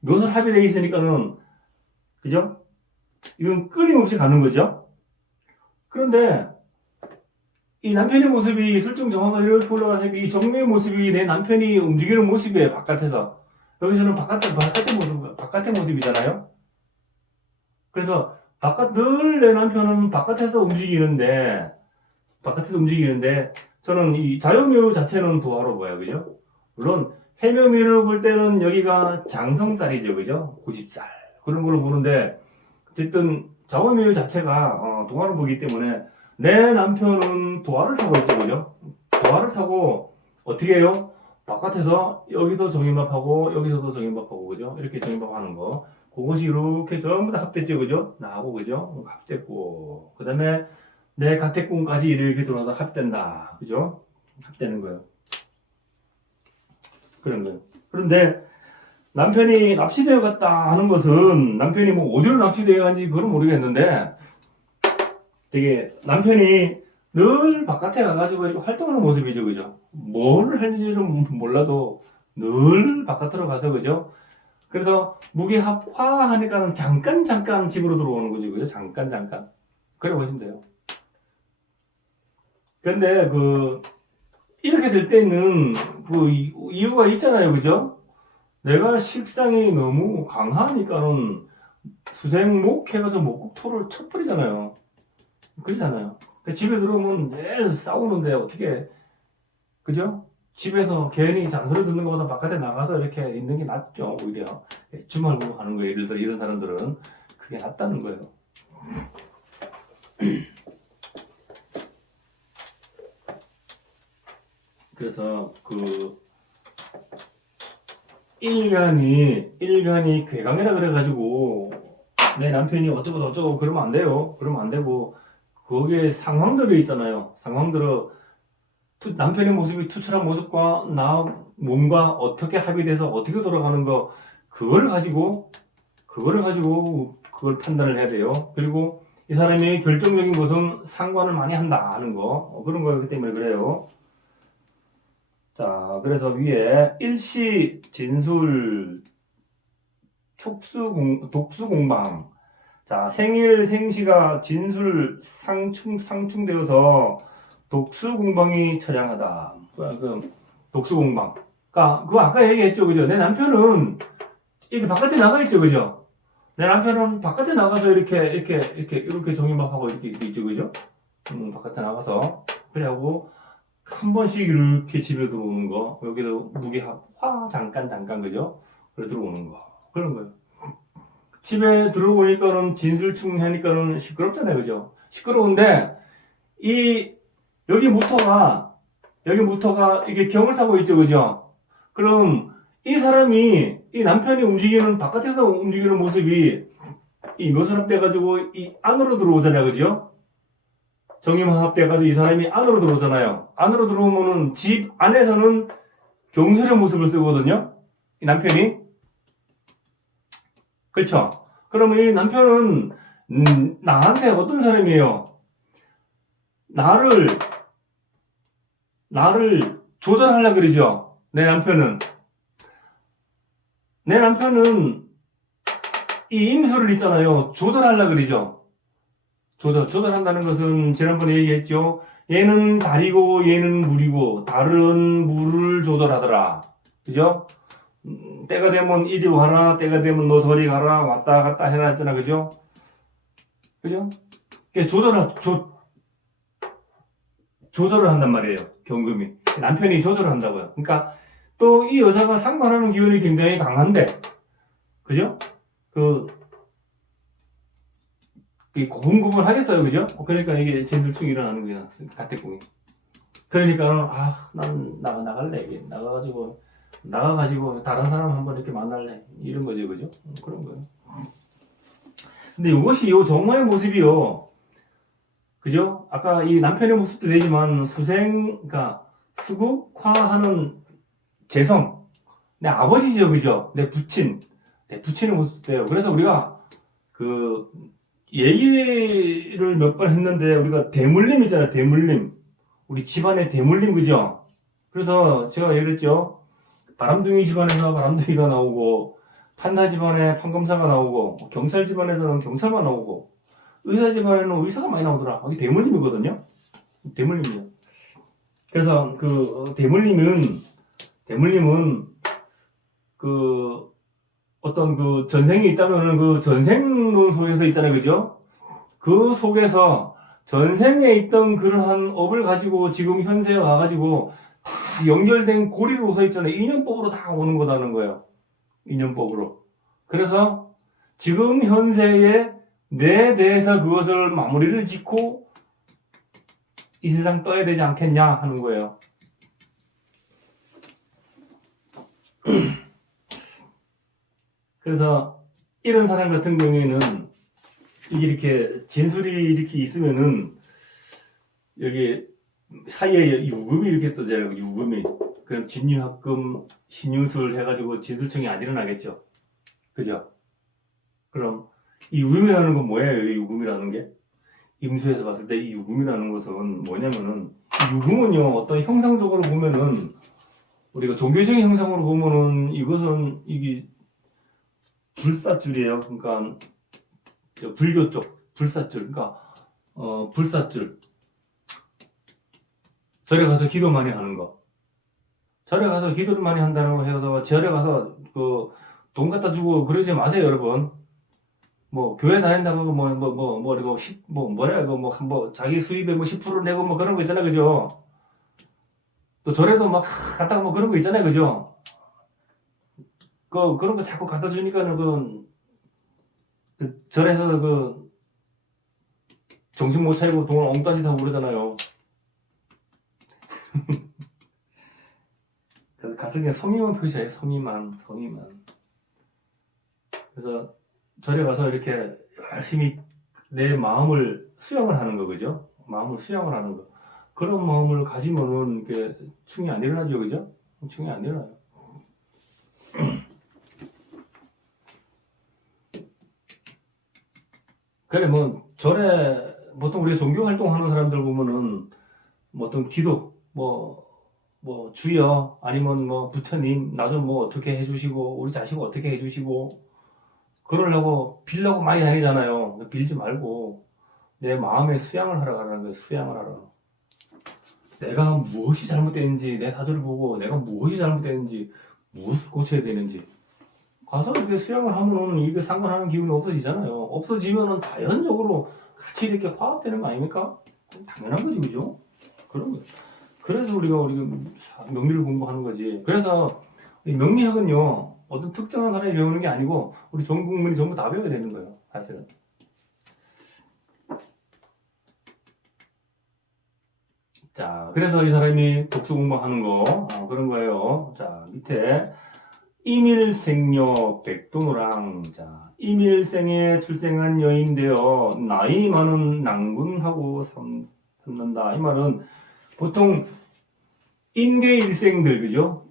묘술 합이 되어 있으니까는, 그죠? 이건 끊임없이 가는 거죠. 그런데 이 남편의 모습이 술중 정화가 이렇게 올라가서 이 정면의 모습이 내 남편이 움직이는 모습이에요, 바깥에서. 여기서는 바깥의 모습이잖아요. 그래서 늘 내 남편은 바깥에서 움직이는데 저는 이 자유묘 자체는 도화로 보여요, 그죠? 물론 해묘미를 볼 때는 여기가 장성살이죠, 그죠? 고집살 그런 걸로 보는데, 어쨌든 자유묘 자체가 도화로 보기 때문에 내 남편은 도화를 타고 있죠, 그죠? 도화를 타고 어떻게 해요? 바깥에서 여기서 정인밥하고 여기서도 정인밥하고, 그죠? 이렇게 정인밥하는 거, 그것이 이렇게 전부 다 합됐죠, 그죠? 나하고, 그죠? 합됐고, 그 다음에 내 가택궁까지 이렇게 들어가서 합된다, 그죠? 합되는 거예요. 그런 거예요. 그런데 남편이 납치되어 갔다 하는 것은, 남편이 어디로 납치되어 간지 그건 모르겠는데, 되게 남편이 늘 바깥에 가가지고 이렇게 활동하는 모습이죠, 그죠? 뭘 하는지는 몰라도 늘 바깥으로 가서 그죠? 그래서 무기합화하니까는 잠깐 집으로 들어오는 거지 그죠? 잠깐 그래 보시면 돼요. 근데 이렇게 될 때는 이유가 있잖아요 그죠? 내가 식상이 너무 강하니까는 수생목 해가지고 목국토를 쳐버리잖아요. 그러잖아요. 집에 들어오면 매일 싸우는데 어떻게 그죠? 집에서 괜히 잔소리 듣는 것보다 바깥에 나가서 이렇게 있는 게 낫죠 오히려. 주말 보고 가는 거예요. 예를 들어 이런 사람들은 그게 낫다는 거예요. 그래서 1년이 괴강이라 그래가지고 내 남편이 어쩌고 저쩌고 그러면 안 돼요. 그러면 안 되고 거기에 상황들이 있잖아요. 상황들은 남편의 모습이 투철한 모습과 나 몸과 어떻게 합의돼서 어떻게 돌아가는 거 그거를 가지고 그걸 판단을 해야 돼요. 그리고 이 사람이 결정적인 것은 상관을 많이 한다 하는 거 그런 거기 때문에 그래요. 자, 그래서 위에 일시 진술 독수공방. 자, 생일 생시가 진술 상충되어서 독수공방이 처량하다. 독수공방. 그러니까 그거 아까 얘기했죠, 그죠? 내 남편은 이렇게 바깥에 나가 있죠, 그죠? 내 남편은 바깥에 나가서 이렇게 종이밥하고 이렇게 있죠, 그죠? 바깥에 나가서 그래하고 한 번씩 이렇게 집에 들어오는 거, 여기도 무게화 잠깐 그죠? 그래 들어오는 거 그런 거예요. 집에 들어오니까는 진술충하니까는 시끄럽잖아요, 그죠? 시끄러운데 이 여기 무토가 이게 경을 타고 있죠, 그죠? 그럼 이 남편이 바깥에서 움직이는 모습이 이 묘사합돼 가지고 이 안으로 들어오잖아요, 그죠? 정임화합돼 가지고 이 사람이 안으로 들어오잖아요. 안으로 들어오면은 집 안에서는 경솔의 모습을 쓰거든요. 이 남편이. 그렇죠? 그러면 이 남편은 나한테 어떤 사람이에요? 나를 조절하려고 그러죠. 내 남편은 이 임수를 있잖아요. 조절하려고 그러죠. 조절한다는 것은 지난번에 얘기했죠. 얘는 달이고 얘는 물이고 다른 물을 조절하더라. 그죠? 때가 되면 이리 와라, 때가 되면 너 저리 가라, 왔다 갔다 해놨잖아, 그죠? 그죠? 조절을 한단 말이에요, 경금이. 남편이 조절을 한다고요. 그러니까 또 이 여자가 상관하는 기운이 굉장히 강한데, 그죠? 고분고분 하겠어요, 그죠? 그러니까 이게 진술충이 일어나는 거야, 가택궁이. 그러니까, 난 나갈래, 이게. 나가가지고 다른 사람 한번 이렇게 만날래. 이런 거죠, 그죠? 그런 거예요. 근데 이것이 요 정화의 모습이요. 그죠? 아까 이 남편의 모습도 되지만 그러니까 수국화하는 재성. 내 아버지죠, 그죠? 내 부친의 모습도 돼요. 그래서 우리가 얘기를 몇 번 했는데 우리가 대물림 있잖아요, 대물림. 우리 집안의 대물림, 그죠? 그래서 제가 얘기했죠. 바람둥이 집안에서 바람둥이가 나오고 판사 집안에 판검사가 나오고 경찰 집안에서는 경찰만 나오고 의사 집안에는 의사가 많이 나오더라. 이게 대물림이거든요. 대물림이요. 그래서 대물림은 어떤 전생이 있다면은 전생론 속에서 있잖아요, 그죠? 그 속에서 전생에 있던 그러한 업을 가지고 지금 현세에 와가지고 다 연결된 고리로 서 있잖아요. 인연법으로 다 오는 거다는 거예요. 인연법으로. 그래서 지금 현세에 내 대해서 그것을 마무리를 짓고 이 세상 떠야 되지 않겠냐 하는 거예요. 그래서 이런 사람 같은 경우에는 이렇게 진술이 이렇게 있으면은 여기 사이에 유금이 이렇게 떠져요. 유금이. 그럼 진유합금, 신유술 해가지고 진술청이 안 일어나겠죠. 그죠? 그럼 이 유금이라는 건 뭐예요? 이 유금이라는 게? 임수에서 봤을 때 이 유금이라는 것은 뭐냐면은 유금은요, 어떤 형상적으로 보면은, 우리가 종교적인 형상으로 보면은, 이것은, 이게, 불사줄이에요. 그러니까, 불교 쪽, 불사줄. 그러니까, 불사줄. 절에 가서 기도 많이 하는 거. 절에 가서 기도를 많이 한다는 거 해서, 절에 가서, 돈 갖다 주고 그러지 마세요, 여러분. 뭐, 교회 다닌다고, 이거, 자기 수입의 10% 내고 뭐 그런 거 있잖아요, 그죠? 또 절에도 막 갖다가 뭐 그런 거 있잖아요, 그죠? 그런 거 자꾸 갖다 주니까는 절에서 정신 못 차리고 돈을 엉뚱한 짓 하고 그러잖아요. 그래서 가슴에 성의만 표시해요, 성의만. 그래서 절에 가서 이렇게 열심히 내 마음을 수양을 하는 거, 그죠? 마음을 수양을 하는 거. 그런 마음을 가지면은, 이게, 충이 안 일어나죠, 그죠? 충이 안 일어나요. 그래, 뭐, 절에, 보통 우리가 종교 활동하는 사람들 보면은, 뭐 어떤 기도, 주여, 아니면 뭐, 부처님, 나 좀 뭐 어떻게 해주시고, 우리 자식 어떻게 해주시고, 그러려고, 빌려고 많이 다니잖아요. 빌지 말고, 내 마음에 수양을 하러 가라는 거예요, 수양을 하러. 내가 무엇이 잘못되는지, 내 사주를 보고, 내가 무엇이 잘못되는지, 무엇을 고쳐야 되는지, 가서 이렇게 수양을 하면은 이게 상관하는 기분이 없어지잖아요. 없어지면은 자연적으로 같이 이렇게 화합되는 거 아닙니까? 당연한 거지, 그죠? 그런 거. 그래서 우리가 명리를 공부하는 거지. 그래서 이 명리학은요, 어떤 특정한 사람이 배우는 게 아니고, 우리 전 국민이 전부 다 배워야 되는 거예요, 사실은. 자, 그래서 이 사람이 독서 공부하는 거, 그런 거예요. 자, 밑에. 임일생녀 백도노랑. 자, 임일생에 출생한 여인되어 나이 많은 낭군하고 삼는다. 이 말은 보통 임계 일생들, 그죠?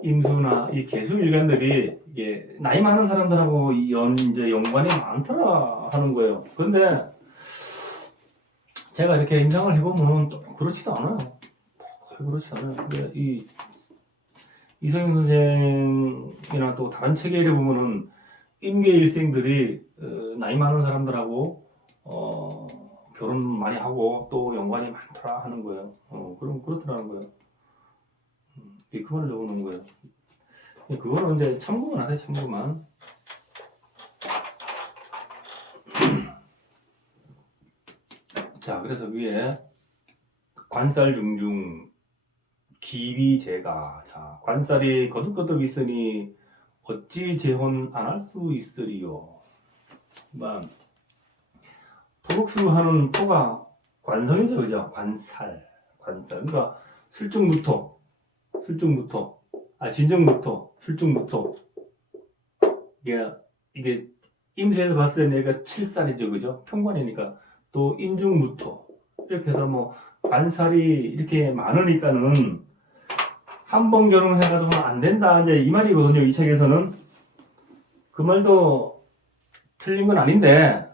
임수나 이 개수 일간들이 이게 나이 많은 사람들하고 이제 연관이 많더라 하는 거예요. 근데 제가 이렇게 임상을 해보면 또 그렇지도 않아요. 거의 그렇지 않아요. 근데 이성윤 선생이나 또 다른 책에 보면은 임계 일생들이 나이 많은 사람들하고 결혼 많이 하고 또 연관이 많더라 하는 거예요. 그럼 그렇더라는 거예요. 그 말을 적어놓은 거예요. 그거는 이제 참고만 하세요, 참고만. 자, 그래서 위에 관살 중중 기비제가. 자, 관살이 거듭거듭 있으니 어찌 재혼 안 할 수 있으리요. 토록수 하는 토가 관성이죠, 그죠? 관살. 그러니까 술중무토, 진정무토, 술중무토. 이게 임수에서 봤을 때 얘가 7살이죠, 그죠? 평관이니까. 또 인중무토. 이렇게 해서 뭐 관살이 이렇게 많으니까는 한 번 결혼해가지고 안 된다, 이제 이 말이거든요. 이 책에서는. 그 말도 틀린 건 아닌데,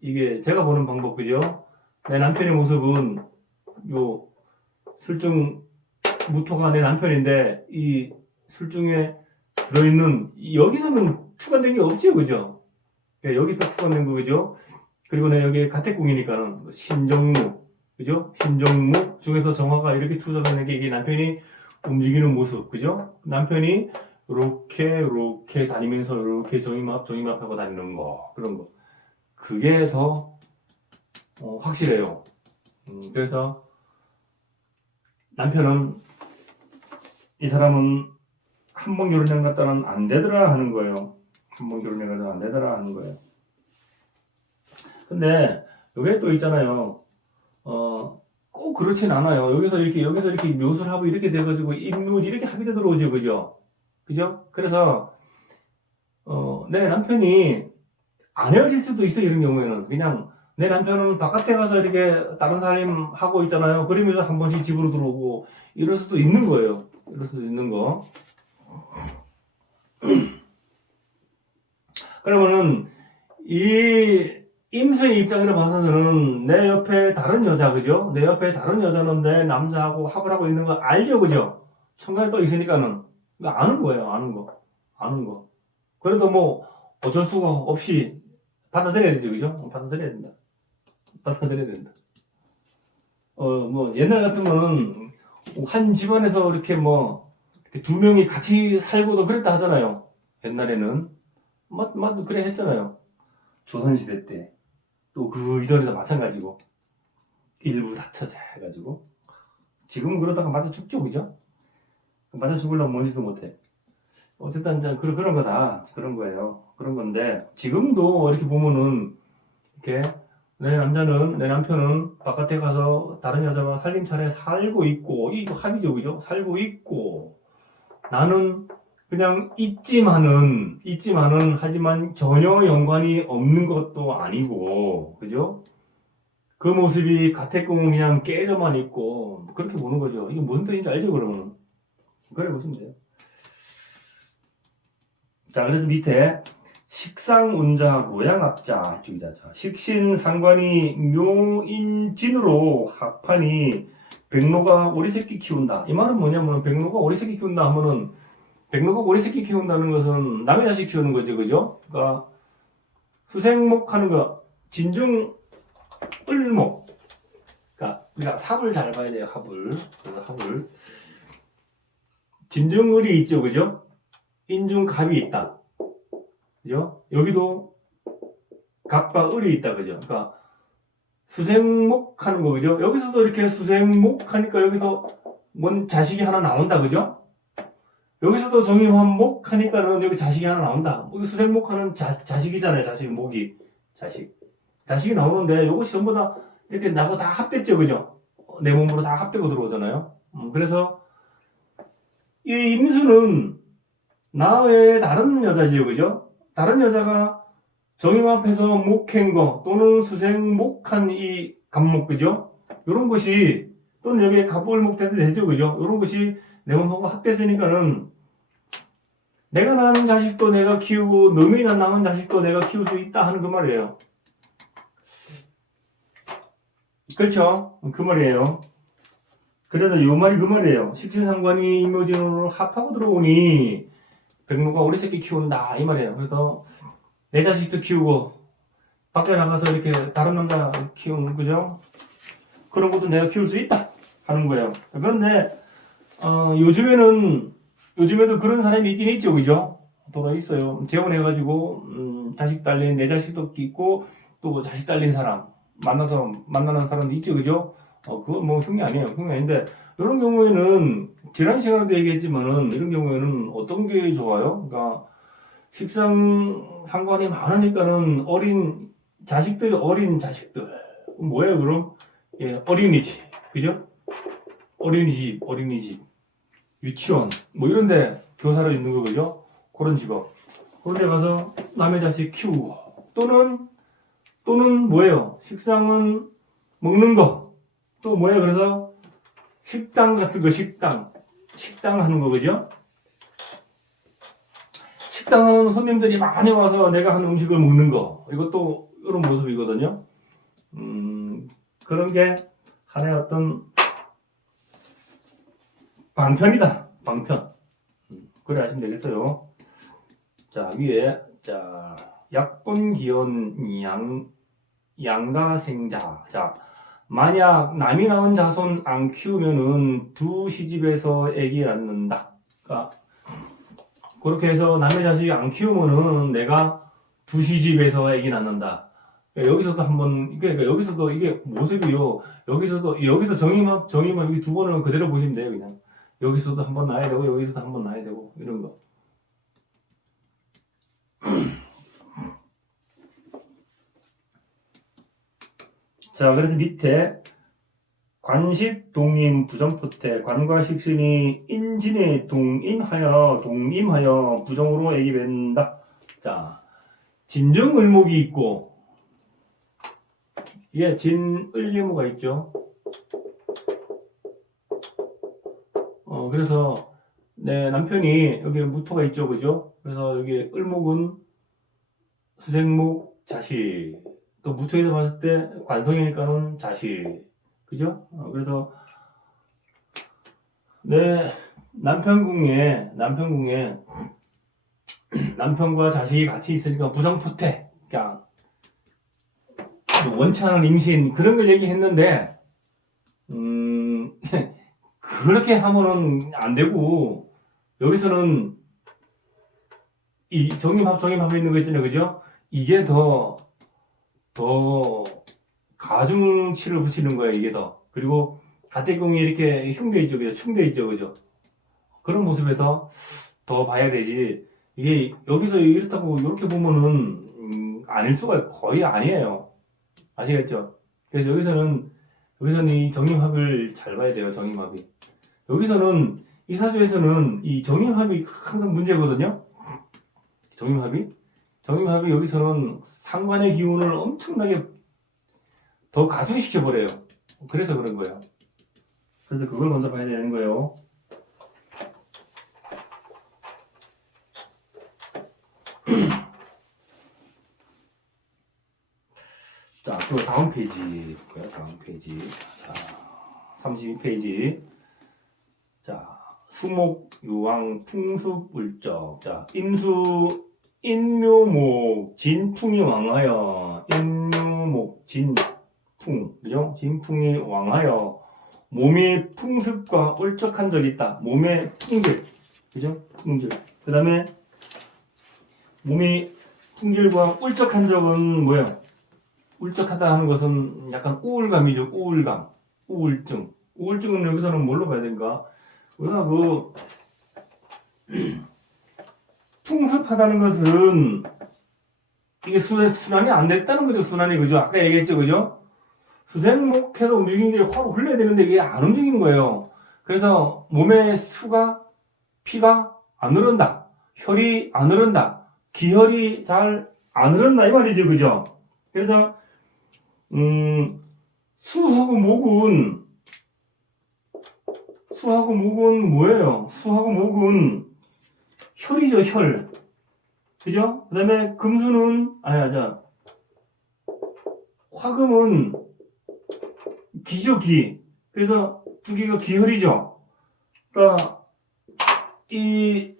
이게 제가 보는 방법, 그죠? 내 남편의 모습은 요 술중 무토가 내 남편인데, 이 술중에 들어있는, 여기서는 추가된 게 없죠, 그죠? 여기서 추가된 거, 그죠? 그리고 내가 여기 가택궁이니까는 신정무, 그죠? 신정무 중에서 정화가 이렇게 투자되는 게 이게 남편이 움직이는 모습, 그죠? 남편이 이렇게 다니면서 이렇게 정임합하고 다니는 거, 그런 거. 그게 더 확실해요. 그래서 남편은, 이 사람은 한 번 결혼한 것 같다는 안 되더라 하는 거예요. 한 번 결혼한 것 같다는 안 되더라 하는 거예요. 근데 여기에 또 있잖아요. 꼭 그렇진 않아요. 여기서 이렇게 묘술 하고 이렇게 돼가지고 임묘 이렇게 합의가 들어오죠, 그죠? 그래서 내 남편이 안 헤어질 수도 있어. 이런 경우에는 그냥 내 남편은 바깥에 가서 이렇게 다른 사람 하고 있잖아요. 그러면서 한 번씩 집으로 들어오고 이럴 수도 있는 거예요. 이럴 수도 있는 거. 그러면은 이 임수의 입장으로 봐서는 내 옆에 다른 여자, 그죠? 내 옆에 다른 여자는 내 남자하고 합을 하고 있는 거 알죠, 그죠? 천간에 또 있으니까는. 그러니까 아는 거예요, 아는 거. 아는 거. 그래도 뭐 어쩔 수가 없이 받아들여야 되죠, 그죠? 받아들여야 된다. 받아들여야 된다. 뭐 옛날 같으면은 한 집안에서 이렇게 뭐 이렇게 두 명이 같이 살고도 그랬다 하잖아요. 옛날에는. 그래 했잖아요. 조선시대 때. 또 그 이전에도 마찬가지고. 일부 다처제 해가지고. 지금은 그러다가 맞아 죽죠, 그죠? 맞아 죽으려면 뭔 짓도 못해. 어쨌든 그런 거다. 그런 거예요. 그런 건데 지금도 이렇게 보면은 이렇게 내 남편은 바깥에 가서 다른 여자와 살림살이에 살고 있고 이거 합의죠, 그죠? 살고 있고 나는 그냥 있지만은 하지만 전혀 연관이 없는 것도 아니고, 그죠? 그 모습이 가택공은 그냥 깨져만 있고 그렇게 보는 거죠. 이게 무슨 뜻인지 알죠, 그러면은? 그래 보시면 돼요. 자, 그래서 밑에 식상운자 모양합자 이쪽이다. 자, 식신상관이 묘인진으로 합하니 백로가 오리새끼 키운다. 이 말은 뭐냐면 백로가 오리새끼 키운다 하면은 백로가 오리새끼 키운다는 것은 남의 자식 키우는 거죠, 그죠? 그러니까 수생목 하는 거 진중 을목. 그러니까 우리가 합을 잘 봐야 돼요. 합을. 그래서 합을 진중을이 있죠, 그죠? 인중갑이 있다. 그죠? 여기도 갑과 을이 있다, 그죠? 그러니까 수생목 하는 거, 그죠? 여기서도 이렇게 수생목 하니까 여기도 뭔 자식이 하나 나온다, 그죠? 여기서도 정의환목 하니까는 여기 자식이 하나 나온다. 여기 수생목 하는 자식이잖아요, 자식, 목이. 자식이 나오는데 요것이 전부 다 이렇게 나고 다 합됐죠, 그죠? 내 몸으로 다 합되고 들어오잖아요. 그래서 이 임수는 나 외에 다른 여자지요, 그죠? 다른 여자가 정임 앞에서 목한 거 또는 수생목한 이 갑목, 그죠? 요런 것이 또는 여기에 갑을목 돼도 되죠, 그죠? 요런 것이 내 몸하고 합됐으니까는 내가 낳은 자식도 내가 키우고 너미 낳은 자식도 내가 키울 수 있다 하는 그 말이에요. 그렇죠? 그 말이에요. 그래서 요 말이 그 말이에요. 식신상관이 임묘진으로 합하고 들어오니 백로가 오리 새끼 키운다 이 말이에요. 그래서 내 자식도 키우고 밖에 나가서 이렇게 다른 남자 키우는, 그죠? 그런 것도 내가 키울 수 있다 하는 거예요. 그런데 요즘에도 그런 사람이 있긴 있죠, 그죠? 또다 있어요. 재혼해가지고 자식 딸린 내 자식도 있고 또 자식 딸린 사람 만나는 사람도 있죠, 그죠? 그건 뭐 흉이 아니에요. 흉이 아닌데 이런 경우에는 지난 시간에도 얘기했지만은 이런 경우에는 어떤 게 좋아요? 그러니까 식상 상관이 많으니까는 어린 자식들 뭐예요, 그럼? 예, 어린이집, 그죠? 어린이집, 유치원, 뭐 이런데 교사로 있는 거, 그죠? 그런 직업. 그런데 가서 남의 자식 키우고 또는 뭐예요? 식상은 먹는 거. 또 뭐예요? 그래서 식당 같은 거, 식당 하는 거, 그죠? 식당은 손님들이 많이 와서 내가 하는 음식을 먹는 거. 이것도 이런 모습이거든요. 그런 게 하나의 어떤 방편이다. 방편. 그래 하시면 되겠어요. 자, 위에, 자, 약본기원 양가생자. 자, 만약 남이 낳은 자손 안 키우면은 두 시집에서 애기 낳는다. 그러니까 그렇게 해서 남의 자식 안 키우면은 내가 두 시집에서 애기 낳는다. 그러니까 여기서도 한번, 그러니까 여기서도 이게 모습이요. 여기서 정의만 여기 두 번을 그대로 보시면 돼요, 그냥. 여기서도 한번 낳아야 되고, 여기서도 한번 낳아야 되고, 이런 거. 자, 그래서 밑에 관식 동임 부정포태 관과 식신이 인진에 동임하여 부정으로 애기된다. 자, 진정을목이 있고, 예, 진을예무가 있죠. 그래서 내 남편이 여기 무토가 있죠, 그죠? 그래서 여기 을목은 수생목 자식 또 무토에서 봤을 때 관성이니까는 자식. 그죠? 그래서 내 남편궁에 남편과 자식이 같이 있으니까 부정포태. 그러니까 원치 않은 임신 그런 걸 얘기했는데 그렇게 하면은 안 되고 여기서는 이 정임합에 있는 거 있잖아요, 그죠? 이게 더 가중치를 붙이는 거예요, 이게 더. 그리고 가택궁이 이렇게 흉돼 있죠, 그죠? 충돼 있죠, 그죠? 그런 모습에서 더 봐야 되지. 이게 여기서 이렇다고 이렇게 보면은 아닐 수가 거의 아니에요. 아시겠죠? 그래서 여기서는 이 정임합을 잘 봐야 돼요, 정임합이. 여기서는 이 사주에서는 이 정임합이 항상 문제거든요. 정임합이 여기서는 상관의 기운을 엄청나게 더 가중시켜 버려요. 그래서 그런 거예요. 그래서 그걸 먼저 봐야 되는 거예요. 자, 또 다음 페이지 볼까요? 다음 페이지. 자, 32페이지. 자, 수목, 유황, 풍습, 울적. 자, 임수, 인묘목, 진풍이 왕하여. 인묘목, 진풍. 그죠? 진풍이 왕하여. 몸이 풍습과 울적한 적이 있다. 몸의 풍질. 그죠? 풍질. 그 다음에 몸이 풍질과 울적한 적은 뭐예요? 울적하다 하는 것은 약간 우울감이죠. 우울감. 우울증. 우울증은 여기서는 뭘로 봐야 될까? 우리가 풍습하다는 것은 이게 순환이 안 됐다는 거죠. 순환이. 그죠? 아까 얘기했죠. 그죠? 수생목해서 움직이는 게 화로 흘러야 되는데 이게 안 움직이는 거예요. 그래서 몸의 수가, 피가 안 흐른다. 혈이 안 흐른다. 기혈이 잘 안 흐른다. 이 말이죠. 그죠? 그래서 수하고 목은 뭐예요? 수하고 목은 혈이죠, 혈. 그죠? 그 다음에 금수는, 화금은 기죠, 기. 그래서 두 개가 기혈이죠. 그러니까, 이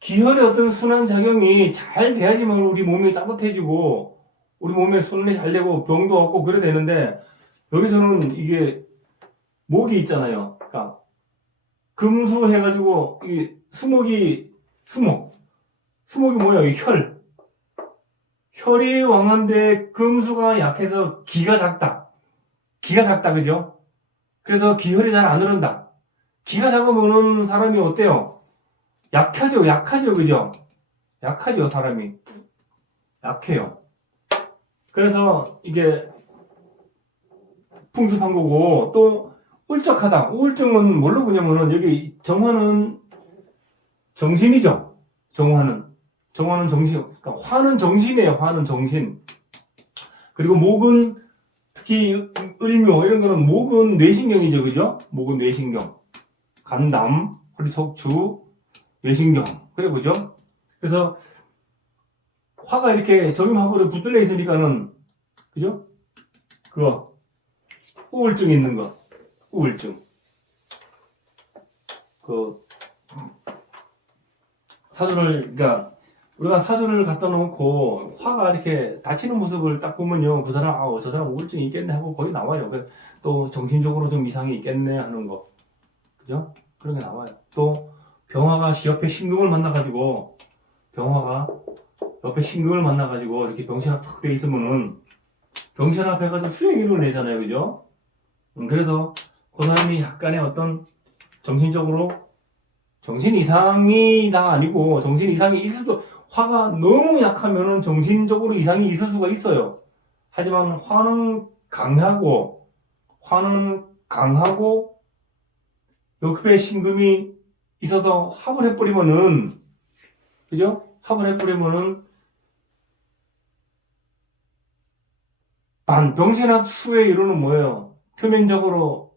기혈의 어떤 순환 작용이 잘 돼야지만 우리 몸이 따뜻해지고, 우리 몸에 순환이 잘 되고, 병도 없고, 그래 되는데, 여기서는 이게 목이 있잖아요. 그러니까, 금수 해가지고, 이 수목이 뭐야? 이 혈. 혈이 왕한데 금수가 약해서 기가 작다. 그죠? 그래서 기혈이 잘 안 흐른다. 기가 작으면 사람이 어때요? 약하죠, 그죠? 약하죠, 사람이. 약해요. 그래서 이게 풍습한 거고, 또 울적하다. 우울증은 뭘로 보냐면은, 여기 정화는 정신이죠. 정화는 정신. 그러니까 화는 정신이에요. 화는 정신. 그리고 목은 특히 을묘 이런 거는 목은 뇌신경이죠. 그죠? 목은 뇌신경. 간담, 허리 척추, 뇌신경. 그래 보죠? 그래서 화가 이렇게 정임합으로 붙들려 있으니까는 그죠? 그거 우울증 있는 거. 우울증. 그 사주를 그러니까 우리가 사주를 갖다 놓고 화가 이렇게 다치는 모습을 딱 보면요, 그 사람 저 사람 우울증이 있겠네 하고 거기 나와요. 또 정신적으로 좀 이상이 있겠네 하는 거, 그죠? 그런 게 나와요. 또 병화가 옆에 신금을 만나가지고 이렇게 병신합 탁 돼 있으면은 병신합 해가지고 수행일을 내잖아요, 그죠? 그래서 그 사람이 약간의 어떤 정신적으로 정신 이상이 다 아니고 정신 이상이 있을 수도, 화가 너무 약하면은 정신적으로 이상이 있을 수가 있어요. 하지만 화는 강하고 옆에 신금이 있어서 합을 해버리면은, 그죠? 합을 해버리면은 병신합 수의 이론은 뭐예요? 표면적으로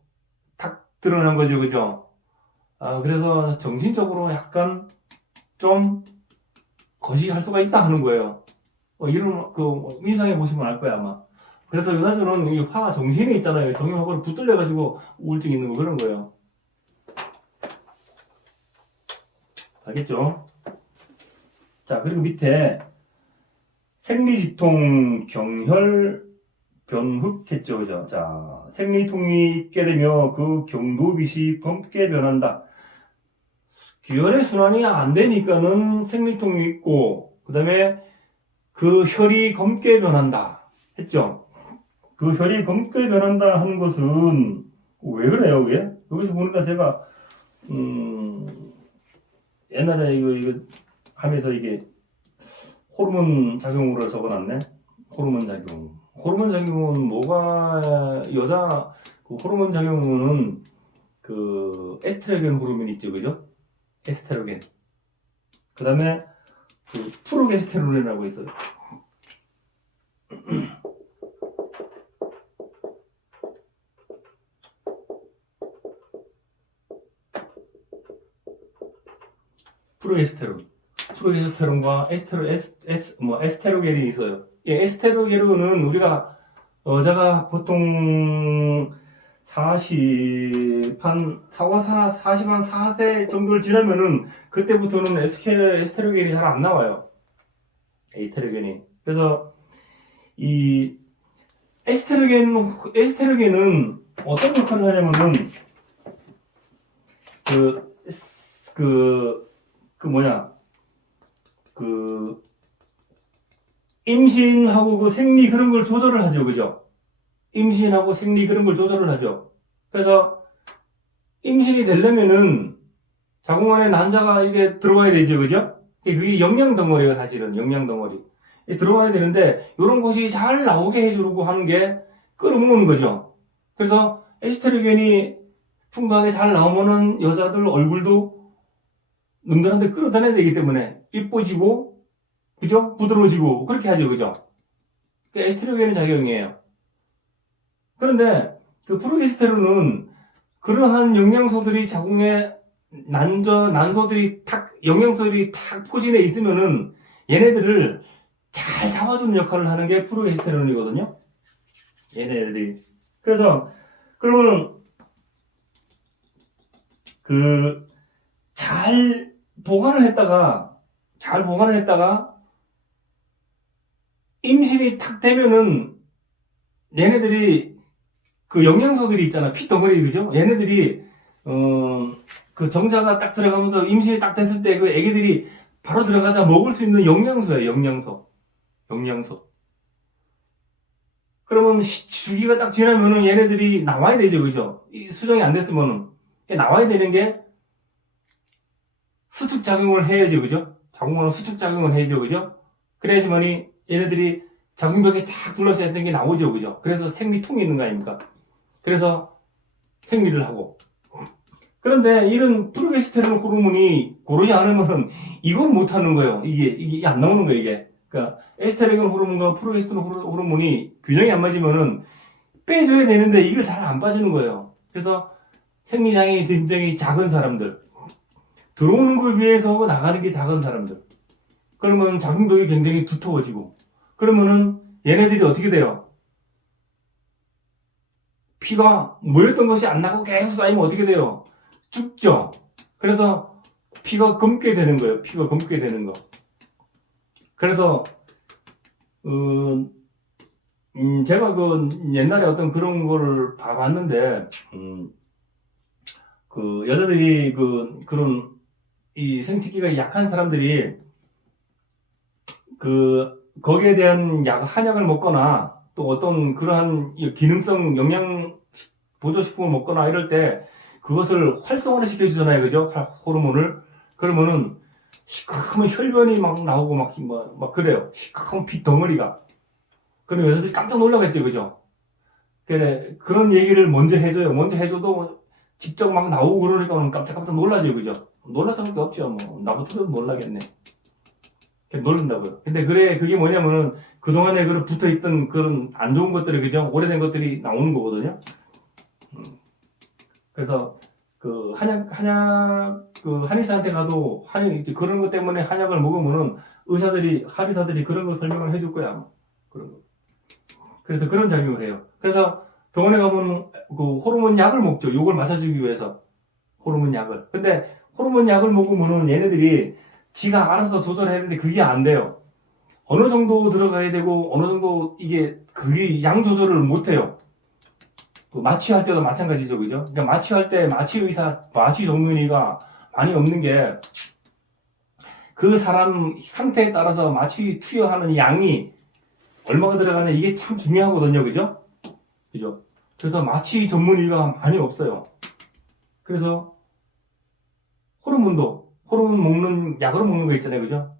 탁 드러난 거죠, 그죠? 그래서 정신적으로 약간 좀 거시할 수가 있다 하는 거예요. 이런 인상해 보시면 알 거야 아마. 그래서 요사주는 이 화 정신이 있잖아요. 정형화고를 붙들려가지고 우울증 있는 거 그런 거예요. 알겠죠? 자, 그리고 밑에 생리지통, 경혈, 변흑 했죠. 그죠? 자, 생리통이 있게 되면 그 경도빛이 검게 변한다. 기혈의 순환이 안 되니까는 생리통이 있고, 그 다음에 그 혈이 검게 변한다. 했죠? 그 혈이 검게 변한다 하는 것은 왜 그래요, 그게? 여기서 보니까 제가, 옛날에 이거 하면서 이게 호르몬 작용으로 적어놨네? 호르몬 작용. 호르몬 작용은 뭐가, 여자, 그 호르몬 작용은 그 에스트로겐 호르몬 있죠, 그죠? 에스트로겐. 그 다음에 그 프로게스테론이라고 있어요. 프로게스테론과 에스테로겐이 있어요. 예, 에스테로겐은 우리가 여자가 보통 40한 4세 정도를 지나면은 그때부터는 에스테로겐이 잘 안 나와요. 에스테로겐이. 그래서 이 에스테로겐은 어떤 역할을 하냐면은 임신하고 그 생리 그런 걸 조절을 하죠. 그죠? 임신하고 생리 그런 걸 조절을 하죠. 그래서 임신이 되려면은 자궁 안에 난자가 이게 들어와야 되죠. 그죠? 그게 영양 덩어리가 사실은 영양 덩어리. 들어와야 되는데 이런 것이 잘 나오게 해주려고 하는 게 끌어모으는 거죠. 그래서 에스트로겐이 풍부하게 잘 나오면은 여자들 얼굴도 능들한테 끌어다녀야 되기 때문에 이뻐지고, 그죠? 부드러워지고 그렇게 하죠. 그죠? 에스트로겐의 작용이에요. 그런데 그 프로게스테론은 그러한 영양소들이 자궁에 난소들이 영양소들이 탁 포진해 있으면은 얘네들을 잘 잡아주는 역할을 하는 게 프로게스테론이거든요. 얘네들이. 그래서 그러면 잘 보관을 했다가 임신이 탁 되면은 얘네들이 그 영양소들이 있잖아. 피덩어리, 그죠? 얘네들이 그 정자가 딱 들어가면서 임신이 딱 됐을 때 그 애기들이 바로 들어가자 먹을 수 있는 영양소예요. 영양소. 그러면 주기가 딱 지나면은 얘네들이 나와야 되죠. 그죠? 수정이 안 됐으면은 나와야 되는 게 수축작용을 해야죠. 그죠? 자궁으로 수축작용을 해야죠. 그죠? 그래야지만이 얘네들이 자궁벽에 딱 둘러싸야 되는 게 나오죠. 그죠? 그래서 생리통이 있는 거 아닙니까? 그래서 생리를 하고. 그런데 이런 프로게스테론 호르몬이 고르지 않으면은 이건 못 하는 거예요. 이게 안 나오는 거예요, 이게. 그러니까 에스트로겐 호르몬과 프로게스테론 호르몬이 균형이 안 맞으면은 빼줘야 되는데 이걸 잘 안 빠지는 거예요. 그래서 생리량이 굉장히 작은 사람들, 들어오는 거에 비해서 나가는 게 작은 사람들, 그러면 자궁벽이 굉장히 두터워지고, 그러면은 얘네들이 어떻게 돼요? 피가 모였던 것이 안 나가고 계속 쌓이면 어떻게 돼요? 죽죠. 그래서 피가 검게 되는 거예요. 피가 검게 되는 거. 그래서 제가 그 옛날에 어떤 그런 거를 봐봤는데, 그 여자들이 그런 이 생식기가 약한 사람들이 거기에 대한 한약을 먹거나 또 어떤 그러한 기능성 영양 보조식품을 먹거나 이럴 때 그것을 활성화를 시켜주잖아요. 그죠? 호르몬을. 그러면은 시커먼 혈변이 막 나오고 막 그래요. 시커먼 피 덩어리가. 그럼 여자들이 깜짝 놀라겠죠. 그죠? 그래, 그런 얘기를 먼저 해줘요. 먼저 해줘도 직접 막 나오고 그러니까 깜짝 놀라죠. 그죠? 놀랄 수밖에 없죠. 뭐, 나부터도 놀라겠네. 놀란다고요. 근데 그게 뭐냐면은 그동안에 붙어있던 그런 안 좋은 것들이, 그죠? 오래된 것들이 나오는 거거든요. 그래서 한의사한테 가도 그런 것 때문에 한약을 먹으면은 한의사들이 그런 걸 설명을 해줄 거야. 아마. 그런 거. 그래서 그런 작용을 해요. 그래서 병원에 가면 그 호르몬 약을 먹죠. 요걸 맞춰주기 위해서. 호르몬 약을. 근데 호르몬 약을 먹으면은 얘네들이 지가 알아서 조절해야 되는데 그게 안 돼요. 어느 정도 들어가야 되고 어느 정도 이게 그게 양 조절을 못 해요. 그 마취할 때도 마찬가지죠. 그죠? 그러니까 마취할 때 마취 의사, 마취 전문의가 많이 없는 게 그 사람 상태에 따라서 마취 투여하는 양이 얼마가 들어가냐 이게 참 중요하거든요. 그죠? 그죠? 그래서 마취 전문의가 많이 없어요. 그래서 호르몬도 호르몬 먹는 약으로 먹는 거 있잖아요. 그죠?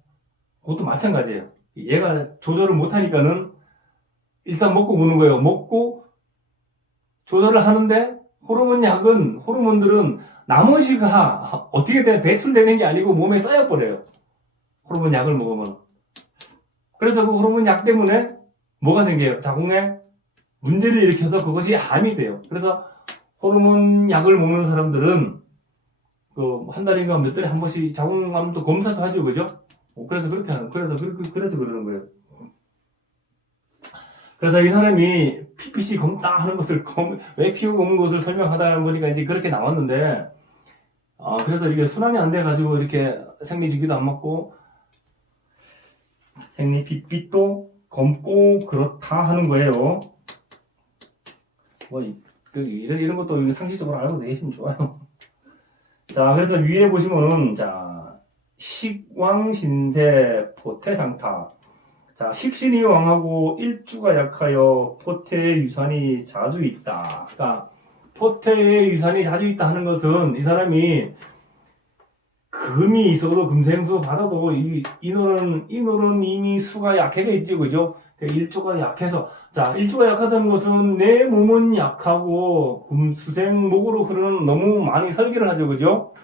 그것도 마찬가지예요. 얘가 조절을 못 하니까는 일단 먹고 보는 거예요. 먹고 조절을 하는데 호르몬 약은 호르몬들은 나머지가 어떻게 배출되는 게 아니고 몸에 쌓여버려요. 호르몬 약을 먹으면. 그래서 그 호르몬 약 때문에 뭐가 생겨요? 자궁에 문제를 일으켜서 그것이 암이 돼요. 그래서 호르몬 약을 먹는 사람들은 그 한 달인가 몇 달에 한 번씩 자궁암도 검사도 하죠. 그죠? 그래서 그렇게 하는, 그래서 그러는 거예요. 그래서 이 사람이 PPC 검다 하는 것을, 왜 피부 검은 것을 설명하다 보니까 이제 그렇게 나왔는데, 그래서 이게 순환이 안 돼가지고 이렇게 생리주기도 안 맞고, 생리빛도 검고 그렇다 하는 거예요. 뭐, 이런 것도 상식적으로 알고 계시면 좋아요. 자, 그래서 위에 보시면은, 자, 식왕신세 포태상타. 자, 식신이 왕하고 일주가 약하여 포태의 유산이 자주 있다. 그러니까 포태의 유산이 자주 있다 하는 것은 이 사람이 금이 있어도 금생수 받아도 이노는 이미 수가 약해져 있죠. 그죠? 그러니까 일주가 약해서, 자, 일주가 약하다는 것은 내 몸은 약하고 금수생목으로 흐르는 너무 많이 설계를 하죠. 그죠?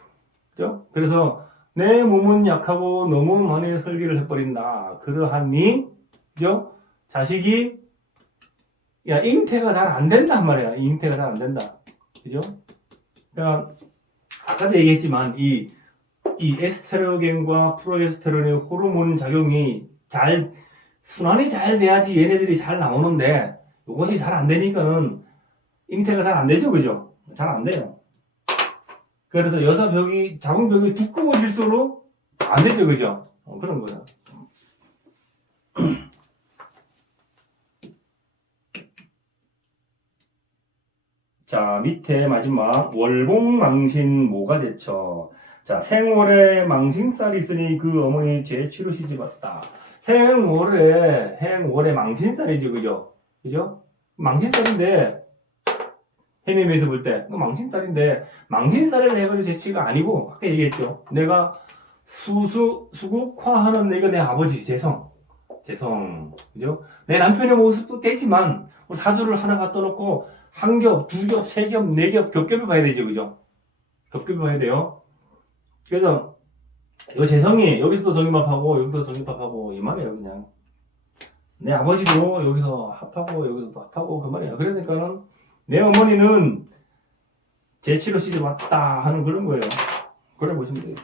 그죠? 그래서 내 몸은 약하고 너무 많이 설계를 해버린다. 그러하니, 그죠? 자식이, 잉태가 잘 안 된단 말이야. 잉태가 잘 안 된다. 그죠? 그러니까, 아까도 얘기했지만, 이 에스테로겐과 프로게스테론의 호르몬 작용이 순환이 잘 돼야지 얘네들이 잘 나오는데, 이것이 잘 안 되니까는 잉태가 잘 안 되죠. 그죠? 잘 안 돼요. 그래서 자궁벽이 두꺼워질수록 안 되죠. 그죠? 그런 거예요. 자, 밑에 마지막 월봉망신 모가제처. 자, 생월에 망신살이 있으니 그 어머니 제치로 시집왔다. 행월에 망신살이죠. 그죠? 그죠? 망신살인데, 해매매에서 볼 때, 망신살인데, 망신살을 해가지고 제치가 아니고, 아까 얘기했죠. 내가 수국화하는 내가 내 아버지, 재성. 그죠? 내 남편의 모습도 되지만, 사주를 하나 갖다 놓고, 한 겹, 두 겹, 세 겹, 네 겹, 겹겹이 봐야 되죠. 그죠? 겹겹이 봐야 돼요. 그래서, 이 재성이 여기서도 정립합하고, 여기서도 정립합하고, 이 말이에요, 그냥. 내 아버지도 여기서 합하고, 여기서도 합하고, 그 말이에요. 그러니까는, 내 어머니는 제치로 시집 왔다 하는 그런 거예요. 그래 보시면 돼요.